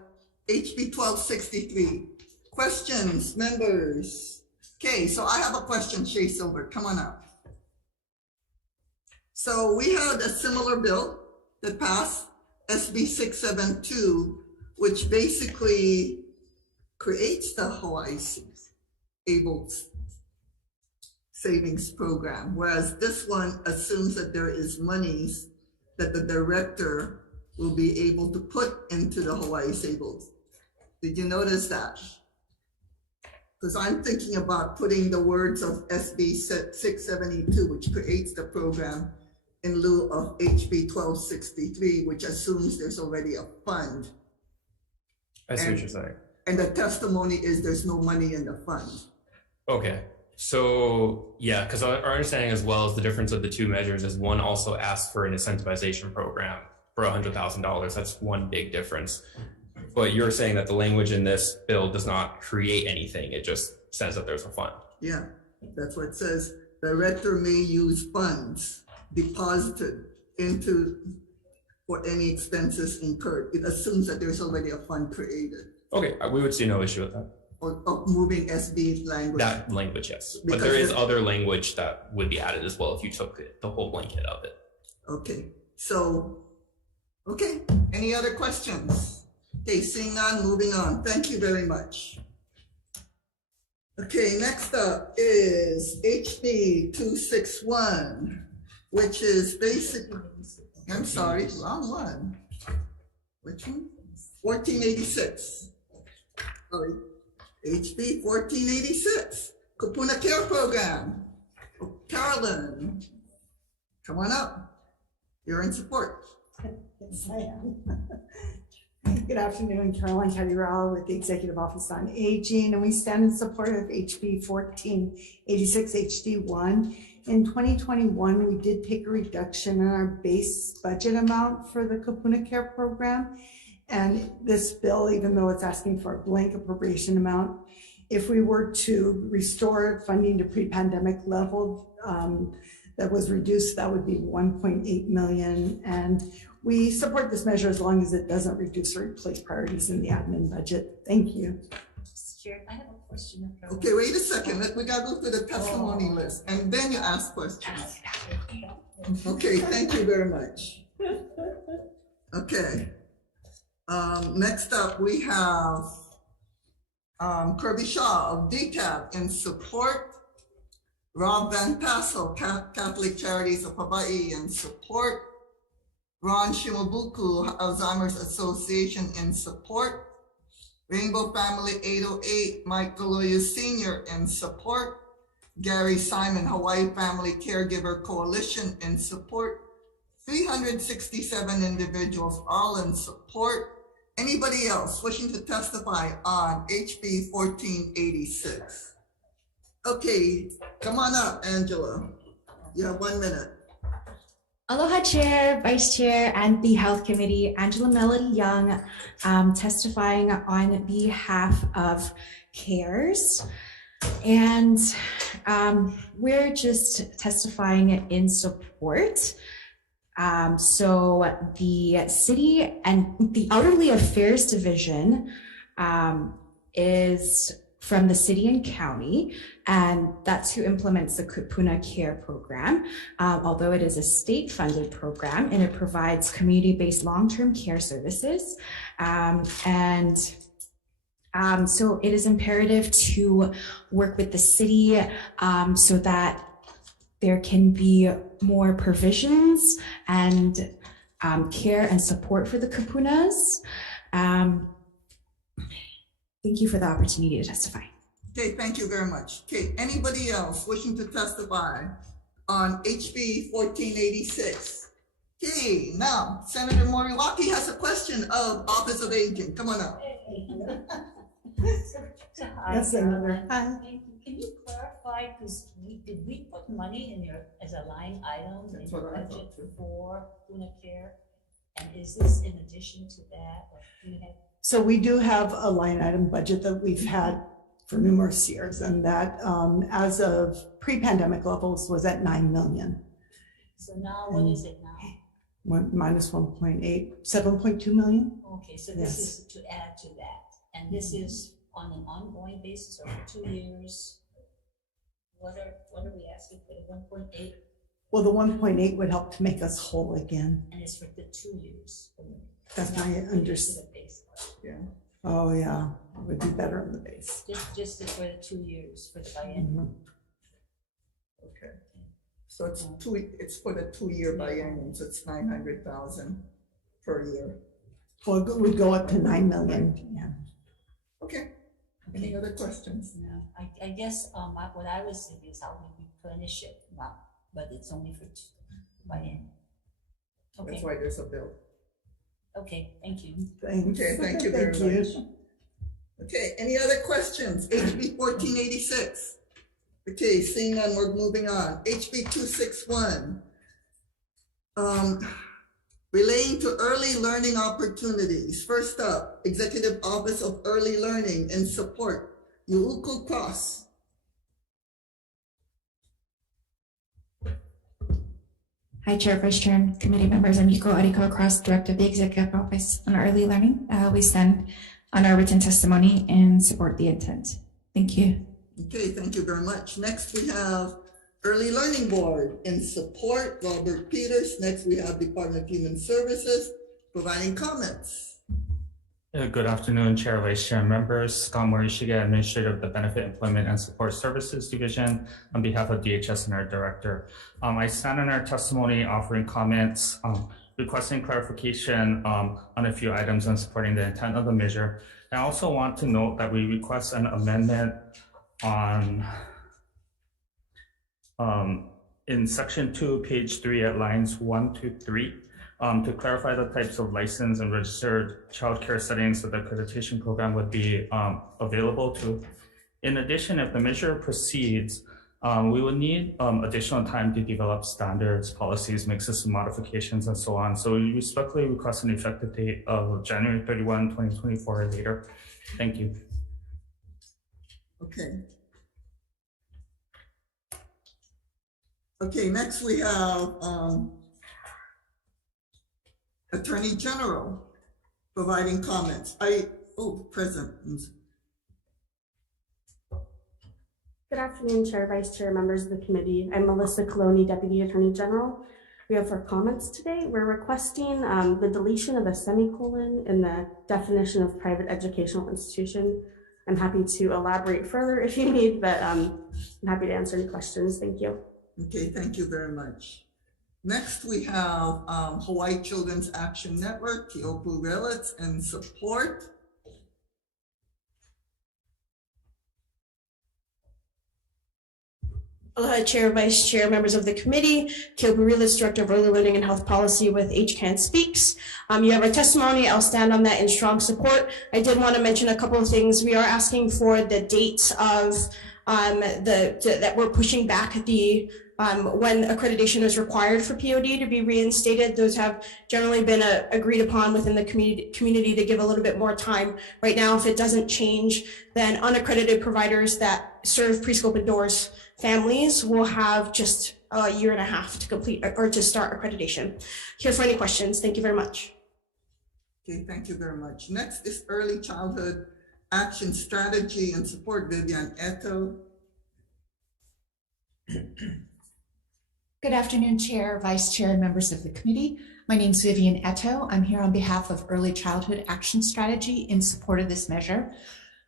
HB 1263? Questions, members? Okay, so I have a question, Shay Silver, come on up. So we had a similar bill that passed, SB 672, which basically creates the Hawaii Able Savings Program, whereas this one assumes that there is monies that the director will be able to put into the Hawaii Able. Did you notice that? Because I'm thinking about putting the words of SB 672, which creates the program, in lieu of HB 1263, which assumes there's already a fund. I see what you're saying. And the testimony is there's no money in the fund. Okay, so yeah, because our understanding as well as the difference of the two measures is one also asks for an incentivization program for $100,000. That's one big difference. But you're saying that the language in this bill does not create anything. It just says that there's a fund. Yeah, that's what it says. The director may use funds deposited into for any expenses incurred. It assumes that there's already a fund created. Okay, we would see no issue with that. Or of moving SB language. That language, yes. But Because there is it- other language that would be added as well if you took the whole blanket of it. Okay, so, okay, any other questions? Okay, seeing none, moving on. Thank you very much. Okay, next up is HB 261, which is basically, I'm sorry, wrong one. Which one? 1486. Sorry, HB 1486, Kupuna Care Program. Carolyn, come on up. You're in support. Yes, I am. Good afternoon, Caroline Caddy-Rao with the Executive Office on Aging, and we stand in support of HB 1486 HD1. In 2021, we did take a reduction in our base budget amount for the Kapuna Care program. And this bill, even though it's asking for a blank appropriation amount, if we were to restore funding to pre-pandemic level that was reduced, that would be 1.8 million. And we support this measure as long as it doesn't reduce or replace priorities in the admin budget. Thank you. Chair, I have a question. Okay, wait a second. We gotta go through the testimony list and then you ask questions. Okay, thank you very much. Okay. Next up, we have Kirby Shaw of DTAB in support. Rob Van Tassel, Catholic Charities of Hawaii in support. Ron Shimabuku, Alzheimer's Association in support. Rainbow Family 808, Mike Galoya Sr. in support. Gary Simon, Hawaii Family Caregiver Coalition in support. 367 individuals all in support. Anybody else wishing to testify on HB 1486? Okay, come on up, Angela. You have 1 minute. Aloha Chair, Vice Chair, and the Health Committee. Angela Melody Young, testifying on behalf of CARES. And we're just testifying in support. So the city and the Elderly Affairs Division is from the city and county, and that's who implements the Kapuna Care program, although it is a state-funded program, and it provides community-based long-term care services. So it is imperative to work with the city so that there can be more provisions and care and support for the Kapunas. Thank you for the opportunity to testify. Okay, thank you very much. Okay, anybody else wishing to testify on HB 1486? Okay, now Senator Moriwaki has a question of Office of Aging. Come on up. Yes, Senator. Can you clarify, because did we put money in your, as a line item in your budget for Kapuna Care? And is this in addition to that? Or do you have? So we do have a line item budget that we've had for numerous years, and that as of pre-pandemic levels was at 9 million. So now what is it now? Minus 1.8, 7.2 million. Okay, so this is to add to that. And this is on an ongoing basis or for 2 years? What are we asking for the 1.8? Well, the 1.8 would help to make us whole again. And it's for the 2 years. That's my understanding. Yeah. Oh, yeah, it would be better on the base. Just for the 2 years for the biennium. Okay. So it's for the 2 year biennium, so it's 900,000 per year. Well, it would go up to 9 million, yeah. Okay. Any other questions? No, I guess what I was thinking is how we replenish it, but it's only for biennium. Okay. That's why there's a bill. Okay, thank you. Okay, thank you very much. Okay, any other questions? HB 1486. Okay, seeing none, we're moving on. HB 261. Relating to early learning opportunities. First up, Executive Office of Early Learning and Support, Yuuku Cross. Hi, Chair, Vice Chair, and committee members. I'm Yuko Ariko Cross, Director of the Executive Office on Early Learning. We stand on our written testimony and support the intent. Thank you. Okay, thank you very much. Next, we have Early Learning Board in support, Robert Peters. Next, we have Department of Human Services providing comments. Good afternoon, Chair, Vice Chair, and members. Scott Morishiga, Administrator of the Benefit Employment and Support Services Division, on behalf of DHS and our Director. I stand in our testimony offering comments, requesting clarification on a few items and supporting the intent of the measure. I also want to note that we request an amendment on in Section 2, page 3 at lines 1 to 3. to clarify the types of licensed and registered childcare settings that the accreditation program would be available to. In addition, if the measure proceeds, we would need additional time to develop standards, policies, make system modifications, and so on. So we respectfully request an effective date of January 31, 2024 or later. Thank you. Okay. Okay, next we have Attorney General providing comments. Present. Good afternoon, Chair, Vice Chair, members of the committee. I'm Melissa Coloni, Deputy Attorney General. We have for comments today. We're requesting the deletion of a semicolon in the definition of private educational institution. I'm happy to elaborate further if you need, but I'm happy to answer any questions. Thank you. Okay, thank you very much. Next, we have Hawaii Children's Action Network, Teopu Relates, and support. Aloha, Chair, Vice Chair, members of the committee. Keopu Relis, Director of Early Learning and Health Policy with HCAN Speaks. You have our testimony. I'll stand on that in strong support. I did want to mention a couple of things. We are asking for the dates of that we're pushing back the when accreditation is required for POD to be reinstated. Those have generally been agreed upon within the community to give a little bit more time. Right now, if it doesn't change, then unaccredited providers that serve preschool open doors families will have just a year and a half to complete or to start accreditation. Here for any questions. Thank you very much. Okay, thank you very much. Next is Early Childhood Action Strategy and Support, Vivian Eto. Good afternoon, Chair, Vice Chair, and members of the committee. My name is Vivian Eto. I'm here on behalf of Early Childhood Action Strategy in support of this measure.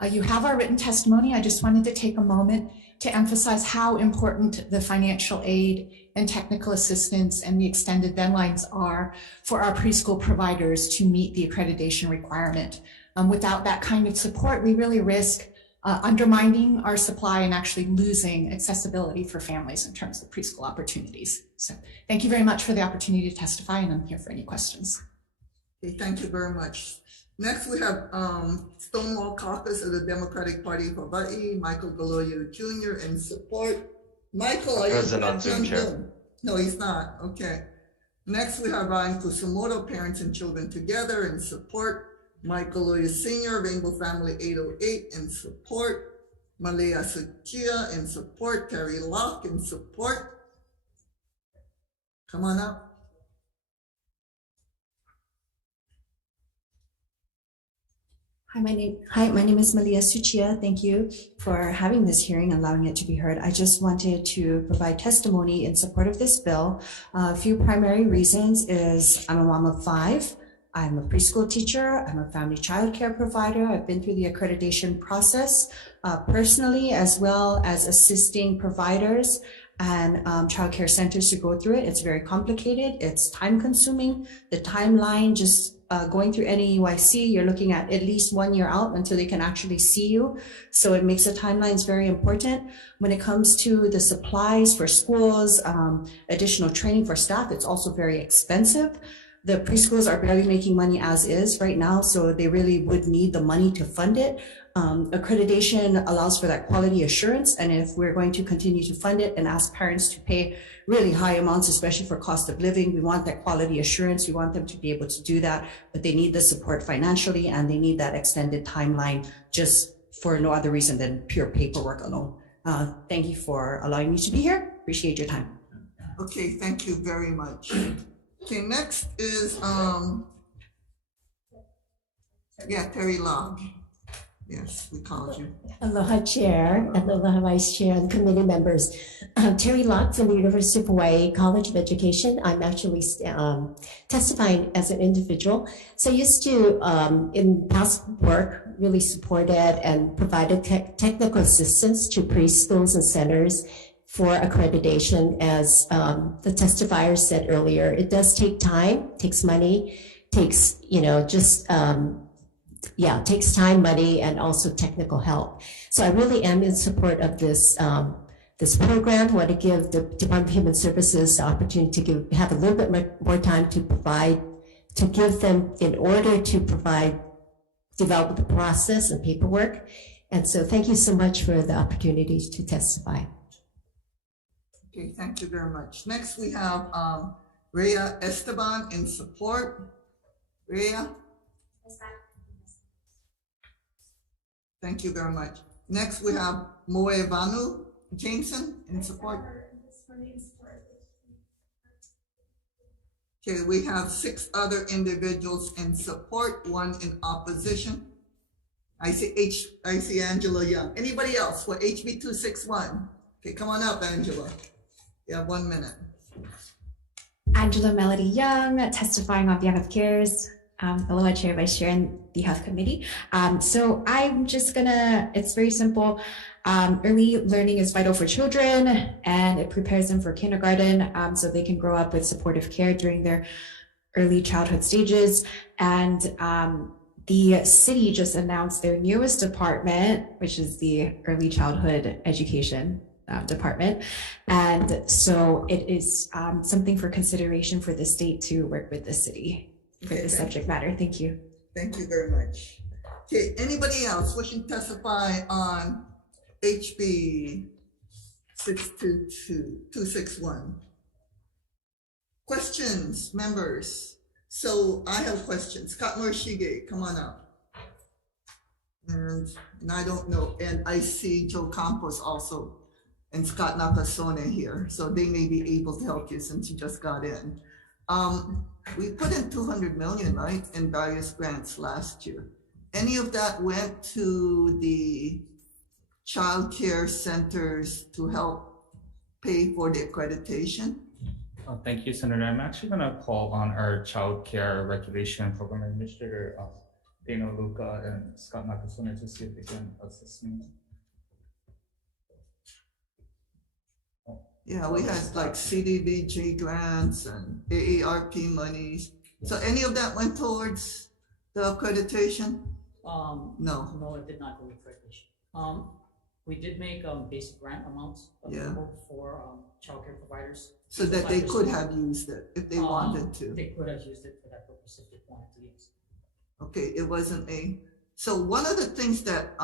You have our written testimony. I just wanted to take a moment to emphasize how important the financial aid and technical assistance and the extended deadlines are for our preschool providers to meet the accreditation requirement. Without that kind of support, we really risk undermining our supply and actually losing accessibility for families in terms of preschool opportunities. So thank you very much for the opportunity to testify, and I'm here for any questions. Okay, thank you very much. Next, we have Stonewall Caucus of the Democratic Party of Hawaii, Michael Galoyo Jr. in support. Michael, are you on Zoom, Chair? No, he's not. Okay. Next, we have Ryan Kusumoto, Parents and Children Together in support. Mike Galoyo Sr., Rainbow Family 808 in support. Malaya Suchia in support. Terry Locke in support. Come on up. Hi, my name is Malia Suchia. Thank you for having this hearing, allowing it to be heard. I just wanted to provide testimony in support of this bill. A few primary reasons is I'm a mom of 5. I'm a preschool teacher. I'm a family childcare provider. I've been through the accreditation process personally, as well as assisting providers and childcare centers to go through it. It's very complicated. It's time consuming. The timeline, just going through any UIC, you're looking at least 1 year out until they can actually see you. So it makes the timelines very important. When it comes to the supplies for schools, additional training for staff, it's also very expensive. The preschools are barely making money as is right now, so they really would need the money to fund it. Accreditation allows for that quality assurance, and if we're going to continue to fund it and ask parents to pay really high amounts, especially for cost of living, we want that quality assurance. We want them to be able to do that, but they need the support financially, and they need that extended timeline just for no other reason than pure paperwork alone. Thank you for allowing me to be here. Appreciate your time. Okay, thank you very much. Okay, next is Terry Locke. Yes, we called you. Aloha Chair, aloha Vice Chair and committee members. Terry Locke from the University of Hawaii College of Education. I'm actually testifying as an individual. So I used to, in past work, really supported and provided technical assistance to preschools and centers for accreditation. As the testifier said earlier, it does take time, takes money, takes, takes time, money, and also technical help. So I really am in support of this this program. Want to give the Department of Human Services the opportunity to have a little bit more time to give them in order to develop the process and paperwork. And so thank you so much for the opportunity to testify. Okay, thank you very much. Next we have Rhea Esteban in support. Rhea? Thank you very much. Next we have Moevanu Jameson in support. Okay, we have 6 other individuals in support, 1 in opposition. I see Angela Young. Anybody else for HB 261? Okay, come on up, Angela. You have 1 minute. Angela Melody Young, testifying on behalf of CARES. Aloha, Chair, Vice Chair, and the Health Committee. So I'm just gonna, it's very simple. Early learning is vital for children, and it prepares them for kindergarten so they can grow up with supportive care during their early childhood stages. And the city just announced their newest department, which is the Early Childhood Education department. And so it is something for consideration for the state to work with the city for this subject matter. Thank you. Thank you very much. Okay, anybody else wishing to testify on HB 261? Questions, members? So I have questions. Scott Morishige, come on up. And I don't know, and I see Joe Campos also and Scott Nakasone here, so they may be able to help you since you just got in. We put in 200 million, right, in various grants last year. Any of that went to the child care centers to help pay for the accreditation? Thank you, Senator. I'm actually going to call on our child care regulation program administrator, Dana Luca and Scott Nakasone, to see if they can assist me. Yeah, we had like CDBG grants and AARP monies. So any of that went towards the accreditation? No. No, It did not go to accreditation. We did make basic grant amounts available for childcare providers. So that they could have used it if they wanted to. They could have used it for that purpose if they wanted to use it. Okay, it wasn't a, so one of the things that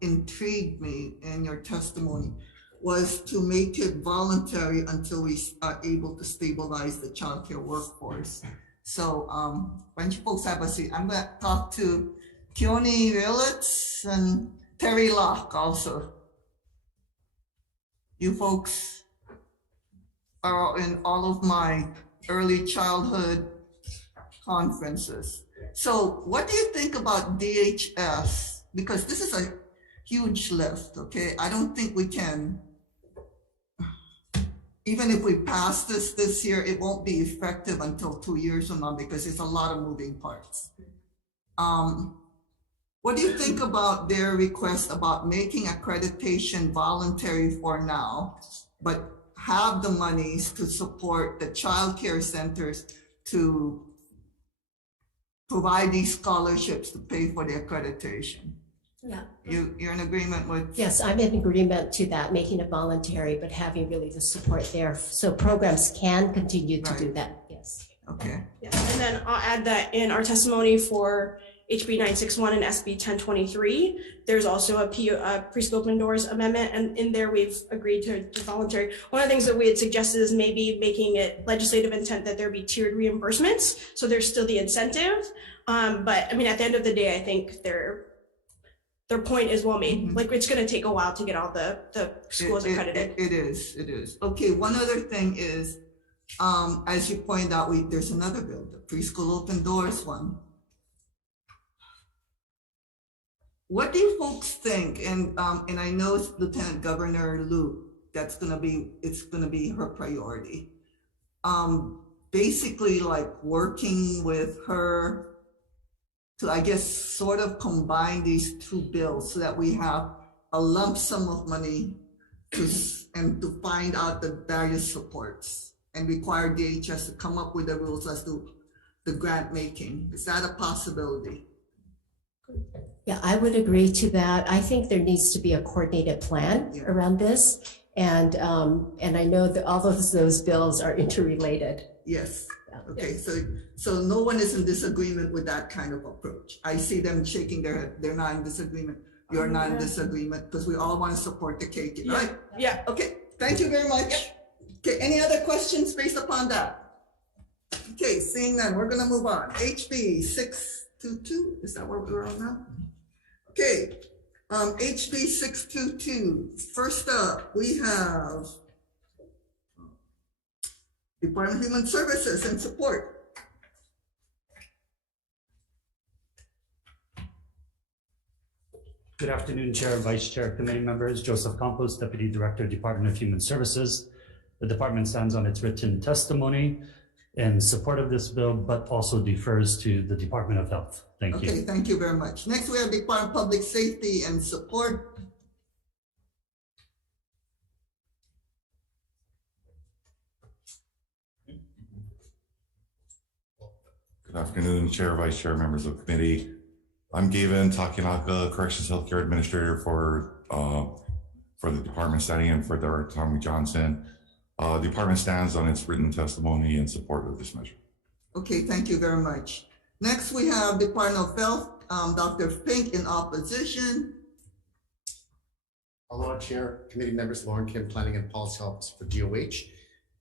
intrigued me in your testimony was to make it voluntary until we are able to stabilize the childcare workforce. So why don't you folks have a seat? I'm gonna talk to Keone Willits and Terry Locke also. You folks are in all of my early childhood conferences. So what do you think about DHS? Because this is a huge lift, okay? I don't think we can, even if we pass this year, it won't be effective until 2 years from now because it's a lot of moving parts. What do you think about their request about making accreditation voluntary for now, but have the monies to support the child care centers to provide these scholarships to pay for the accreditation? Yeah. You're in agreement with? Yes, I'm in agreement to that, making it voluntary, but having really the support there so programs can continue to do that. Yes. Okay. Yeah, and then I'll add that in our testimony for HB 961 and SB 1023, there's also a preschool open doors amendment, and in there we've agreed to voluntary. One of the things that we had suggested is maybe making it legislative intent that there be tiered reimbursements, so there's still the incentive. But I mean, at the end of the day, I think their point is well made. Like, it's going to take a while to get all the schools accredited. It is. Okay, one other thing is, as you pointed out, there's another bill, the preschool open doors one. What do you folks think? And I know Lieutenant Governor Luke, it's gonna be her priority. Basically, like working with her to, I guess, sort of combine these two bills so that we have a lump sum of money to find out the various supports and require DHS to come up with the rules as to the grant making. Is that a possibility? Yeah, I would agree to that. I think there needs to be a coordinated plan around this. And I know that all of those bills are interrelated. Yes. Okay, so no one is in disagreement with that kind of approach. I see them shaking their head. They're not in disagreement. You're not in disagreement because we all want to support the KK, right? Yeah. Okay, thank you very much. Okay, any other questions based upon that? Okay, seeing none, we're gonna move on. HB 622, is that where we're on now? Okay, HB 622. First up, we have Department of Human Services and Support. Good afternoon, Chair, Vice Chair, committee members. Joseph Campos, Deputy Director, Department of Human Services. The department stands on its written testimony in support of this bill, but also defers to the Department of Health. Thank you. Okay, thank you very much. Next, we have Department of Public Safety and Support. Good afternoon, Chair, Vice Chair, members of the committee. I'm Gavin Takinaka, Corrections Healthcare Administrator for the department, standing in for Director Tommy Johnson. The department stands on its written testimony in support of this measure. Okay, thank you very much. Next, we have Department of Health, Dr. Fink in opposition. Aloha, Chair, committee members, Lauren Kim, Planning and Policy Officer for DOH.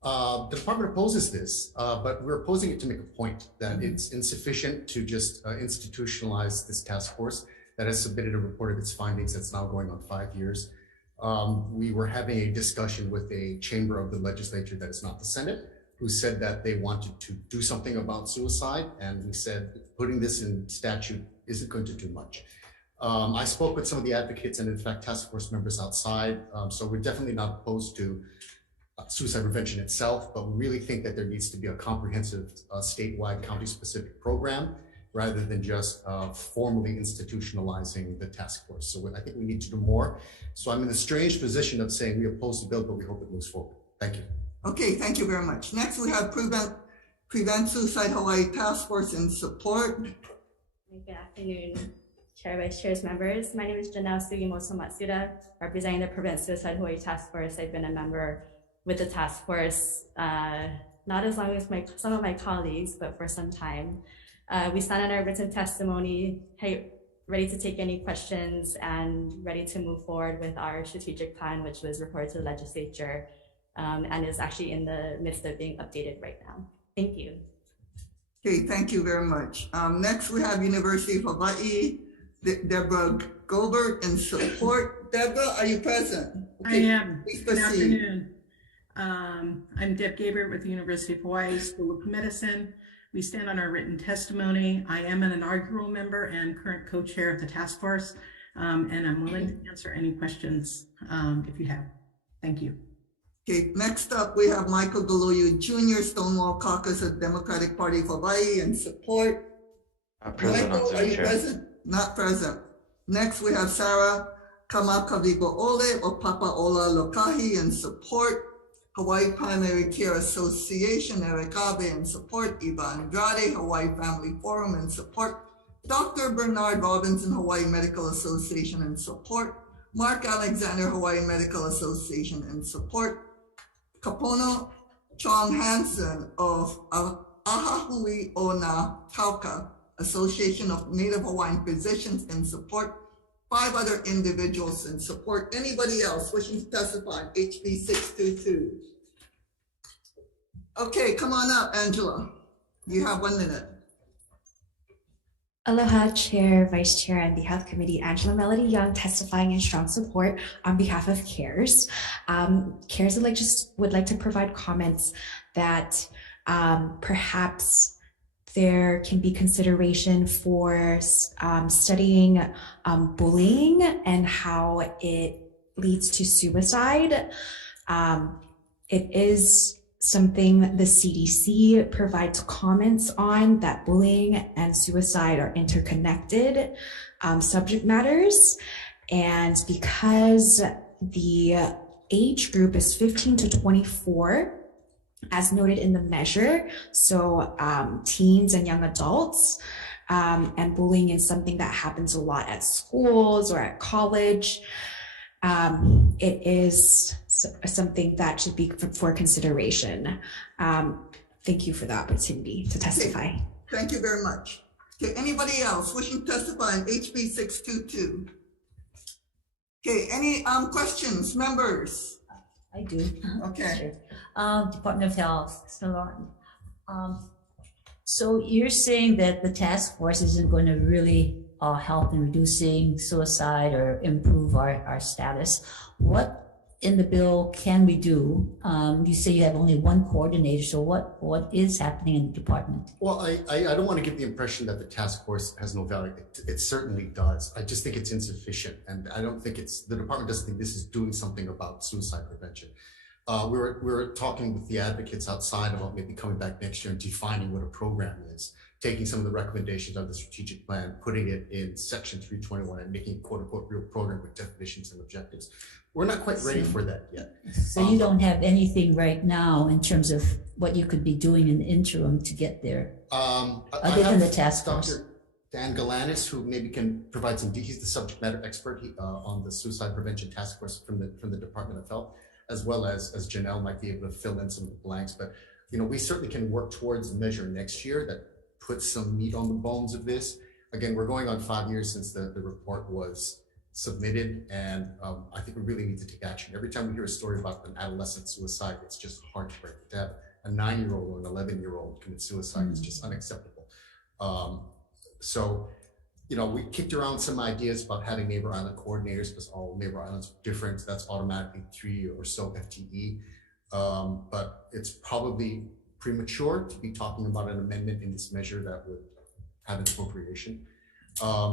The department opposes this, but we're opposing it to make a point that it's insufficient to just institutionalize this task force that has submitted a report of its findings that's now going on 5 years. We were having a discussion with a chamber of the legislature that is not the Senate, who said that they wanted to do something about suicide, and we said putting this in statute isn't going to do much. I spoke with some of the advocates and in fact task force members outside, so we're definitely not opposed to suicide prevention itself, but we really think that there needs to be a comprehensive statewide county-specific program rather than just formally institutionalizing the task force. So I think we need to do more. So I'm in the strange position of saying we oppose the bill, but we hope it moves forward. Thank you. Okay, thank you very much. Next, we have Prevent Suicide Hawaii Task Force in Support. Good afternoon, Chair, Vice Chairs, members. My name is Janelle Sugimoto Matsuda, representing the Prevent Suicide Hawaii Task Force. I've been a member with the task force, not as long as some of my colleagues, but for some time. We stand on our written testimony, ready to take any questions and ready to move forward with our strategic plan, which was reported to the legislature and is actually in the midst of being updated right now. Thank you. Okay, thank you very much. Next, we have University of Hawaii, Deborah Gobert in support. Deborah, are you present? Okay, I am. Please Good proceed. afternoon. I'm Deb Gabert with the University of Hawaii School of Medicine. We stand on our written testimony. I am an inaugural member and current co-chair of the task force, and I'm willing to answer any questions if you have. Thank you. Okay, next up, we have Michael Galoyu Jr., Stonewall Caucus of Democratic Party of Hawaii in support. Present on Michael, Zoom, are you Chair. present? Not present. Next, we have Sarah Kamakavigo-Ole of Papaola Lokahi in support. Hawaii Primary Care Association, Eric Abe in support. Eva Andrade, Hawaii Family Forum in support. Dr. Bernard Robinson, Hawaii Medical Association in support. Mark Alexander, Hawaii Medical Association in support. Kapono Chong Hansen of Ahahui Ona Tauka, Association of Native Hawaiian Physicians in support. 5 other individuals in support. Anybody else wishing to testify? HB 622. Okay, come on up, Angela. You have 1 minute. Aloha, Chair, Vice Chair, and the Health Committee. Angela Melody Young testifying in strong support on behalf of CARES. CARES would like to provide comments that perhaps there can be consideration for studying bullying and how it leads to suicide. It is something the CDC provides comments on, that bullying and suicide are interconnected subject matters. And because the age group is 15 to 24, as noted in the measure, so teens and young adults, and bullying is something that happens a lot at schools or at college. it is something that should be for consideration. Thank you for the opportunity to testify. Okay. Thank you very much. Okay, anybody else wishing to testify on HB 622? Okay, any questions, members? I do. Okay. Sure. Department of Health, Mr. Lawton. So you're saying that the task force isn't going to really help in reducing suicide or improve our status. What in the bill can we do? You say you have only one coordinator, so what is happening in the department? Well, I don't want to give the impression that the task force has no value. It certainly does. I just think it's insufficient. And I don't think the department doesn't think this is doing something about suicide prevention. We were talking with the advocates outside about maybe coming back next year and defining what a program is, taking some of the recommendations of the strategic plan, putting it in section 321 and making it quote unquote real program with definitions and objectives. We're not quite ready for that yet. So you don't have anything right now in terms of what you could be doing in the interim to get there? Other than the task force? Dr. Dan Galanis, who maybe can provide some, he's the subject matter expert on the suicide prevention task force from the Department of Health, as well as Janelle might be able to fill in some of the blanks. But we certainly can work towards a measure next year that puts some meat on the bones of this. Again, we're going on 5 years since the report was submitted, and I think we really need to take action. Every time we hear a story about an adolescent suicide, it's just heartbreaking. To have a 9-year-old or an 11-year-old commit suicide is just unacceptable. So, we kicked around some ideas about having neighbor island coordinators because all neighbor islands are different. That's automatically 3 or so FTE. But it's probably premature to be talking about an amendment in this measure that would have an appropriation.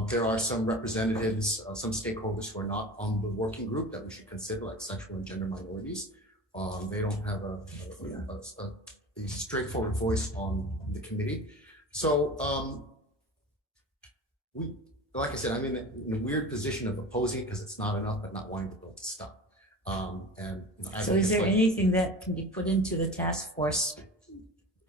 There are some representatives, some stakeholders who are not on the working group that we should consider, like sexual and gender minorities. They don't have a straightforward voice on the committee. So like I said, I'm in a weird position of opposing because it's not enough, but not wanting the bill to stop. So is there anything that can be put into the task force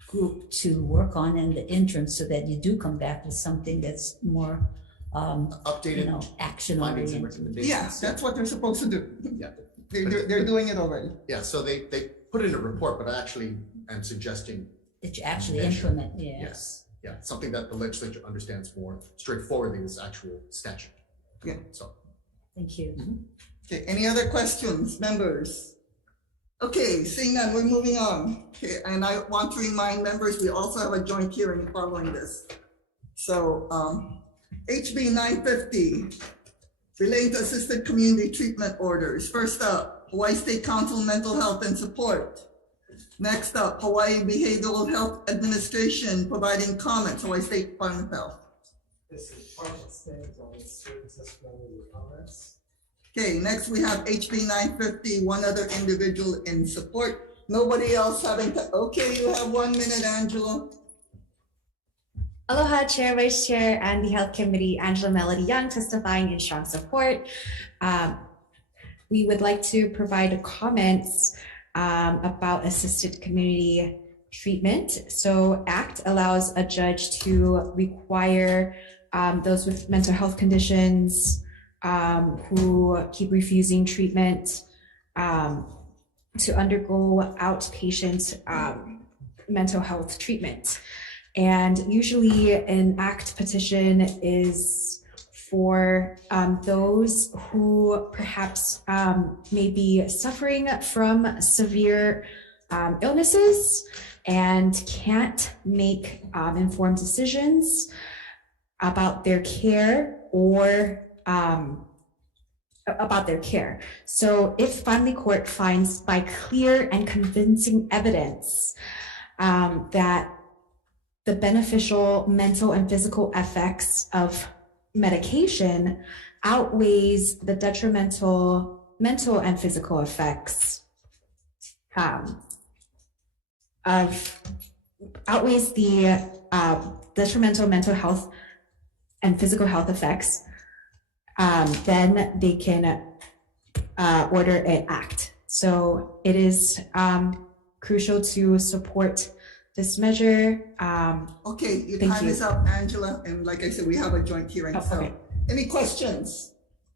group to work on in the interim so that you do come back with something that's more updated, action oriented? Yeah, that's what they're supposed to do. Yeah, they're doing it already. Yeah, so they put in a report, but I actually am suggesting that you actually implement. Yes, yeah, something that the legislature understands more straightforwardly is actual statute. Yeah. So, thank you. Okay, any other questions, members? Okay, seeing none, we're moving on. Okay, and I want to remind members, we also have a joint hearing following this. So HB 950, relating to assisted community treatment orders. First up, Hawaii State Council on Mental Health and Support. Next up, Hawaii Behavioral Health Administration providing comments, Hawaii State Department of Health. This is part of things on the student testimony with comments. Okay, next we have HB 950, one other individual in support. Nobody else having to, okay, you have 1 minute, Angela. Aloha, Chair, Vice Chair, and the Health Committee, Angela Melody Young, testifying in strong support. We would like to provide comments about assisted community treatment. So ACT allows a judge to require those with mental health conditions who keep refusing treatment to undergo outpatient mental health treatment. And usually an ACT petition is for those who perhaps may be suffering from severe illnesses and can't make informed decisions about their care or about their care. So if family court finds by clear and convincing evidence that the beneficial mental and physical effects of medication outweighs the detrimental mental and physical effects outweighs the detrimental mental health and physical health effects, then they can order an ACT. So it is crucial to support this measure. Okay, your time is up, Angela. And like I said, we have a joint hearing. So any questions?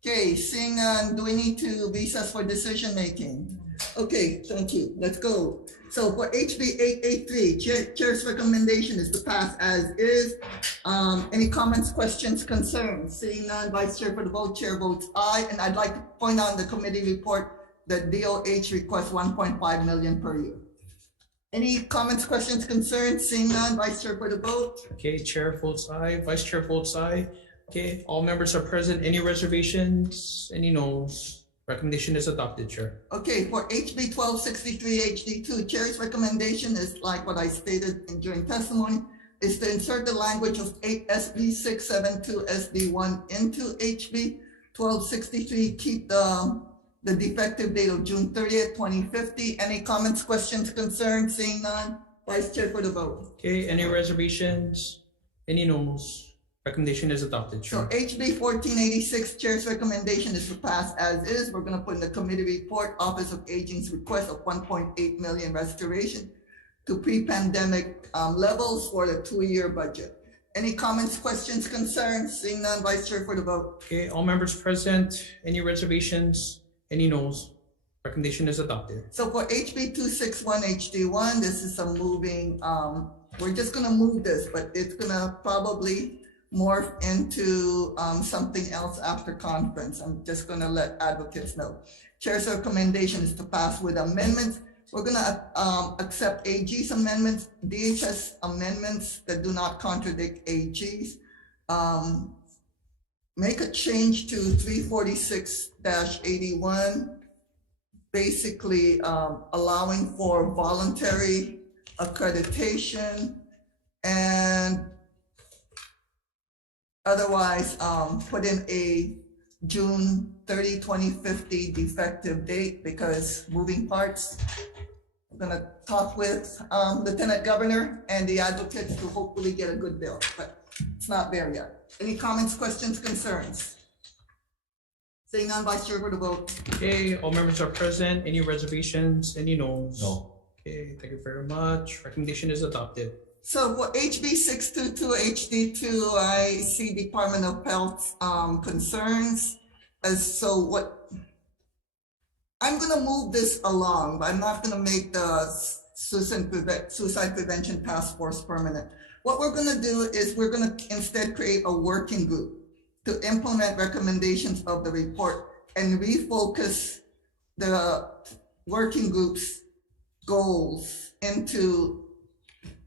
Okay, seeing none, do we need to recess for decision making? Okay, thank you. Let's go. So for HB 883, Chair's recommendation is to pass as is. Any comments, questions, concerns? Seeing none, Vice Chair for the vote, Chair votes aye. And I'd like to point out in the committee report that DOH requests 1.5 million per year. Any comments, questions, concerns? Seeing none, Vice Chair for the vote. Okay, Chair votes aye, Vice Chair votes aye. Okay, all members are present. Any reservations? Any noes? Recommendation is adopted, Chair. Okay, for HB 1263 HD2, Chair's recommendation is like what I stated during testimony, is to insert the language of SB 672 SD1 into HB 1263, keep the defective date of June 30th, 2050. Any comments, questions, concerns? Seeing none, Vice Chair for the vote. Okay, any reservations? Any noes? Recommendation is adopted, Chair. So HB 1486, Chair's recommendation is to pass as is. We're going to put in the committee report, Office of Aging's request of 1.8 million restoration to pre-pandemic levels for the 2-year budget. Any comments, questions, concerns? Seeing none, Vice Chair for the vote. Okay, all members present. Any reservations? Any noes? Recommendation is adopted. So for HB 261 HD1, this is a moving, we're just going to move this, but it's going to probably morph into something else after conference. I'm just going to let advocates know. Chair's recommendation is to pass with amendments. We're going to accept AG's amendments, DHS amendments that do not contradict AG's. Make a change to 346-81, basically allowing for voluntary accreditation and otherwise put in a June 30, 2050 defective date because moving parts. I'm gonna talk with Lieutenant Governor and the advocates to hopefully get a good bill, but it's not there yet. Any comments, questions, concerns? Seeing none, Vice Chair for the vote. Okay, all members are present. Any reservations? Any noes? No. Okay, thank you very much. Recommendation is adopted. So for HB 622 HD2, I see Department of Health concerns. I'm gonna move this along, but I'm not gonna make the suicide prevention task force permanent. What we're gonna do is we're gonna instead create a working group to implement recommendations of the report and refocus the working group's goals into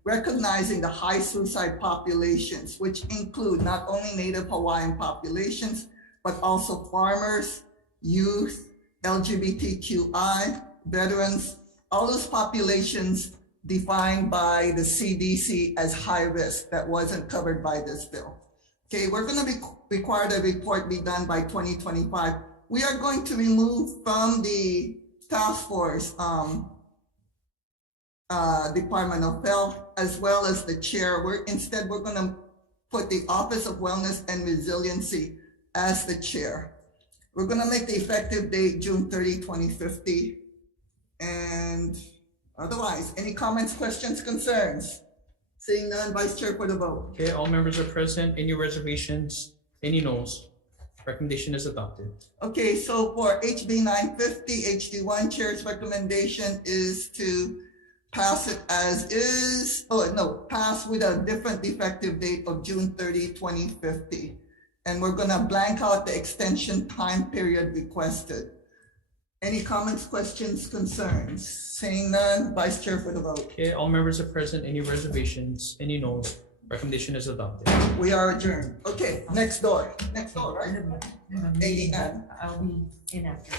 recognizing the high suicide populations, which include not only Native Hawaiian populations, but also farmers, youth, LGBTQI, veterans, all those populations defined by the CDC as high risk that wasn't covered by this bill. Okay, we're going to require the report be done by 2025. We are going to remove from the task force Department of Health, as well as the chair. Instead, we're going to put the Office of Wellness and Resiliency as the chair. We're going to make the effective date June 30, 2050. And otherwise, any comments, questions, concerns? Seeing none, Vice Chair for the vote. Okay, all members are present. Any reservations? Any noes? Recommendation is adopted. Okay, so for HB 950 HD1, Chair's recommendation is to pass it as is. Pass with a different effective date of June 30, 2050. And we're gonna blank out the extension time period requested. Any comments, questions, concerns? Seeing none, Vice Chair for the vote. Okay, all members are present. Any reservations? Any noes? Recommendation is adopted. We are adjourned. Okay, next door, right? I'll be in after.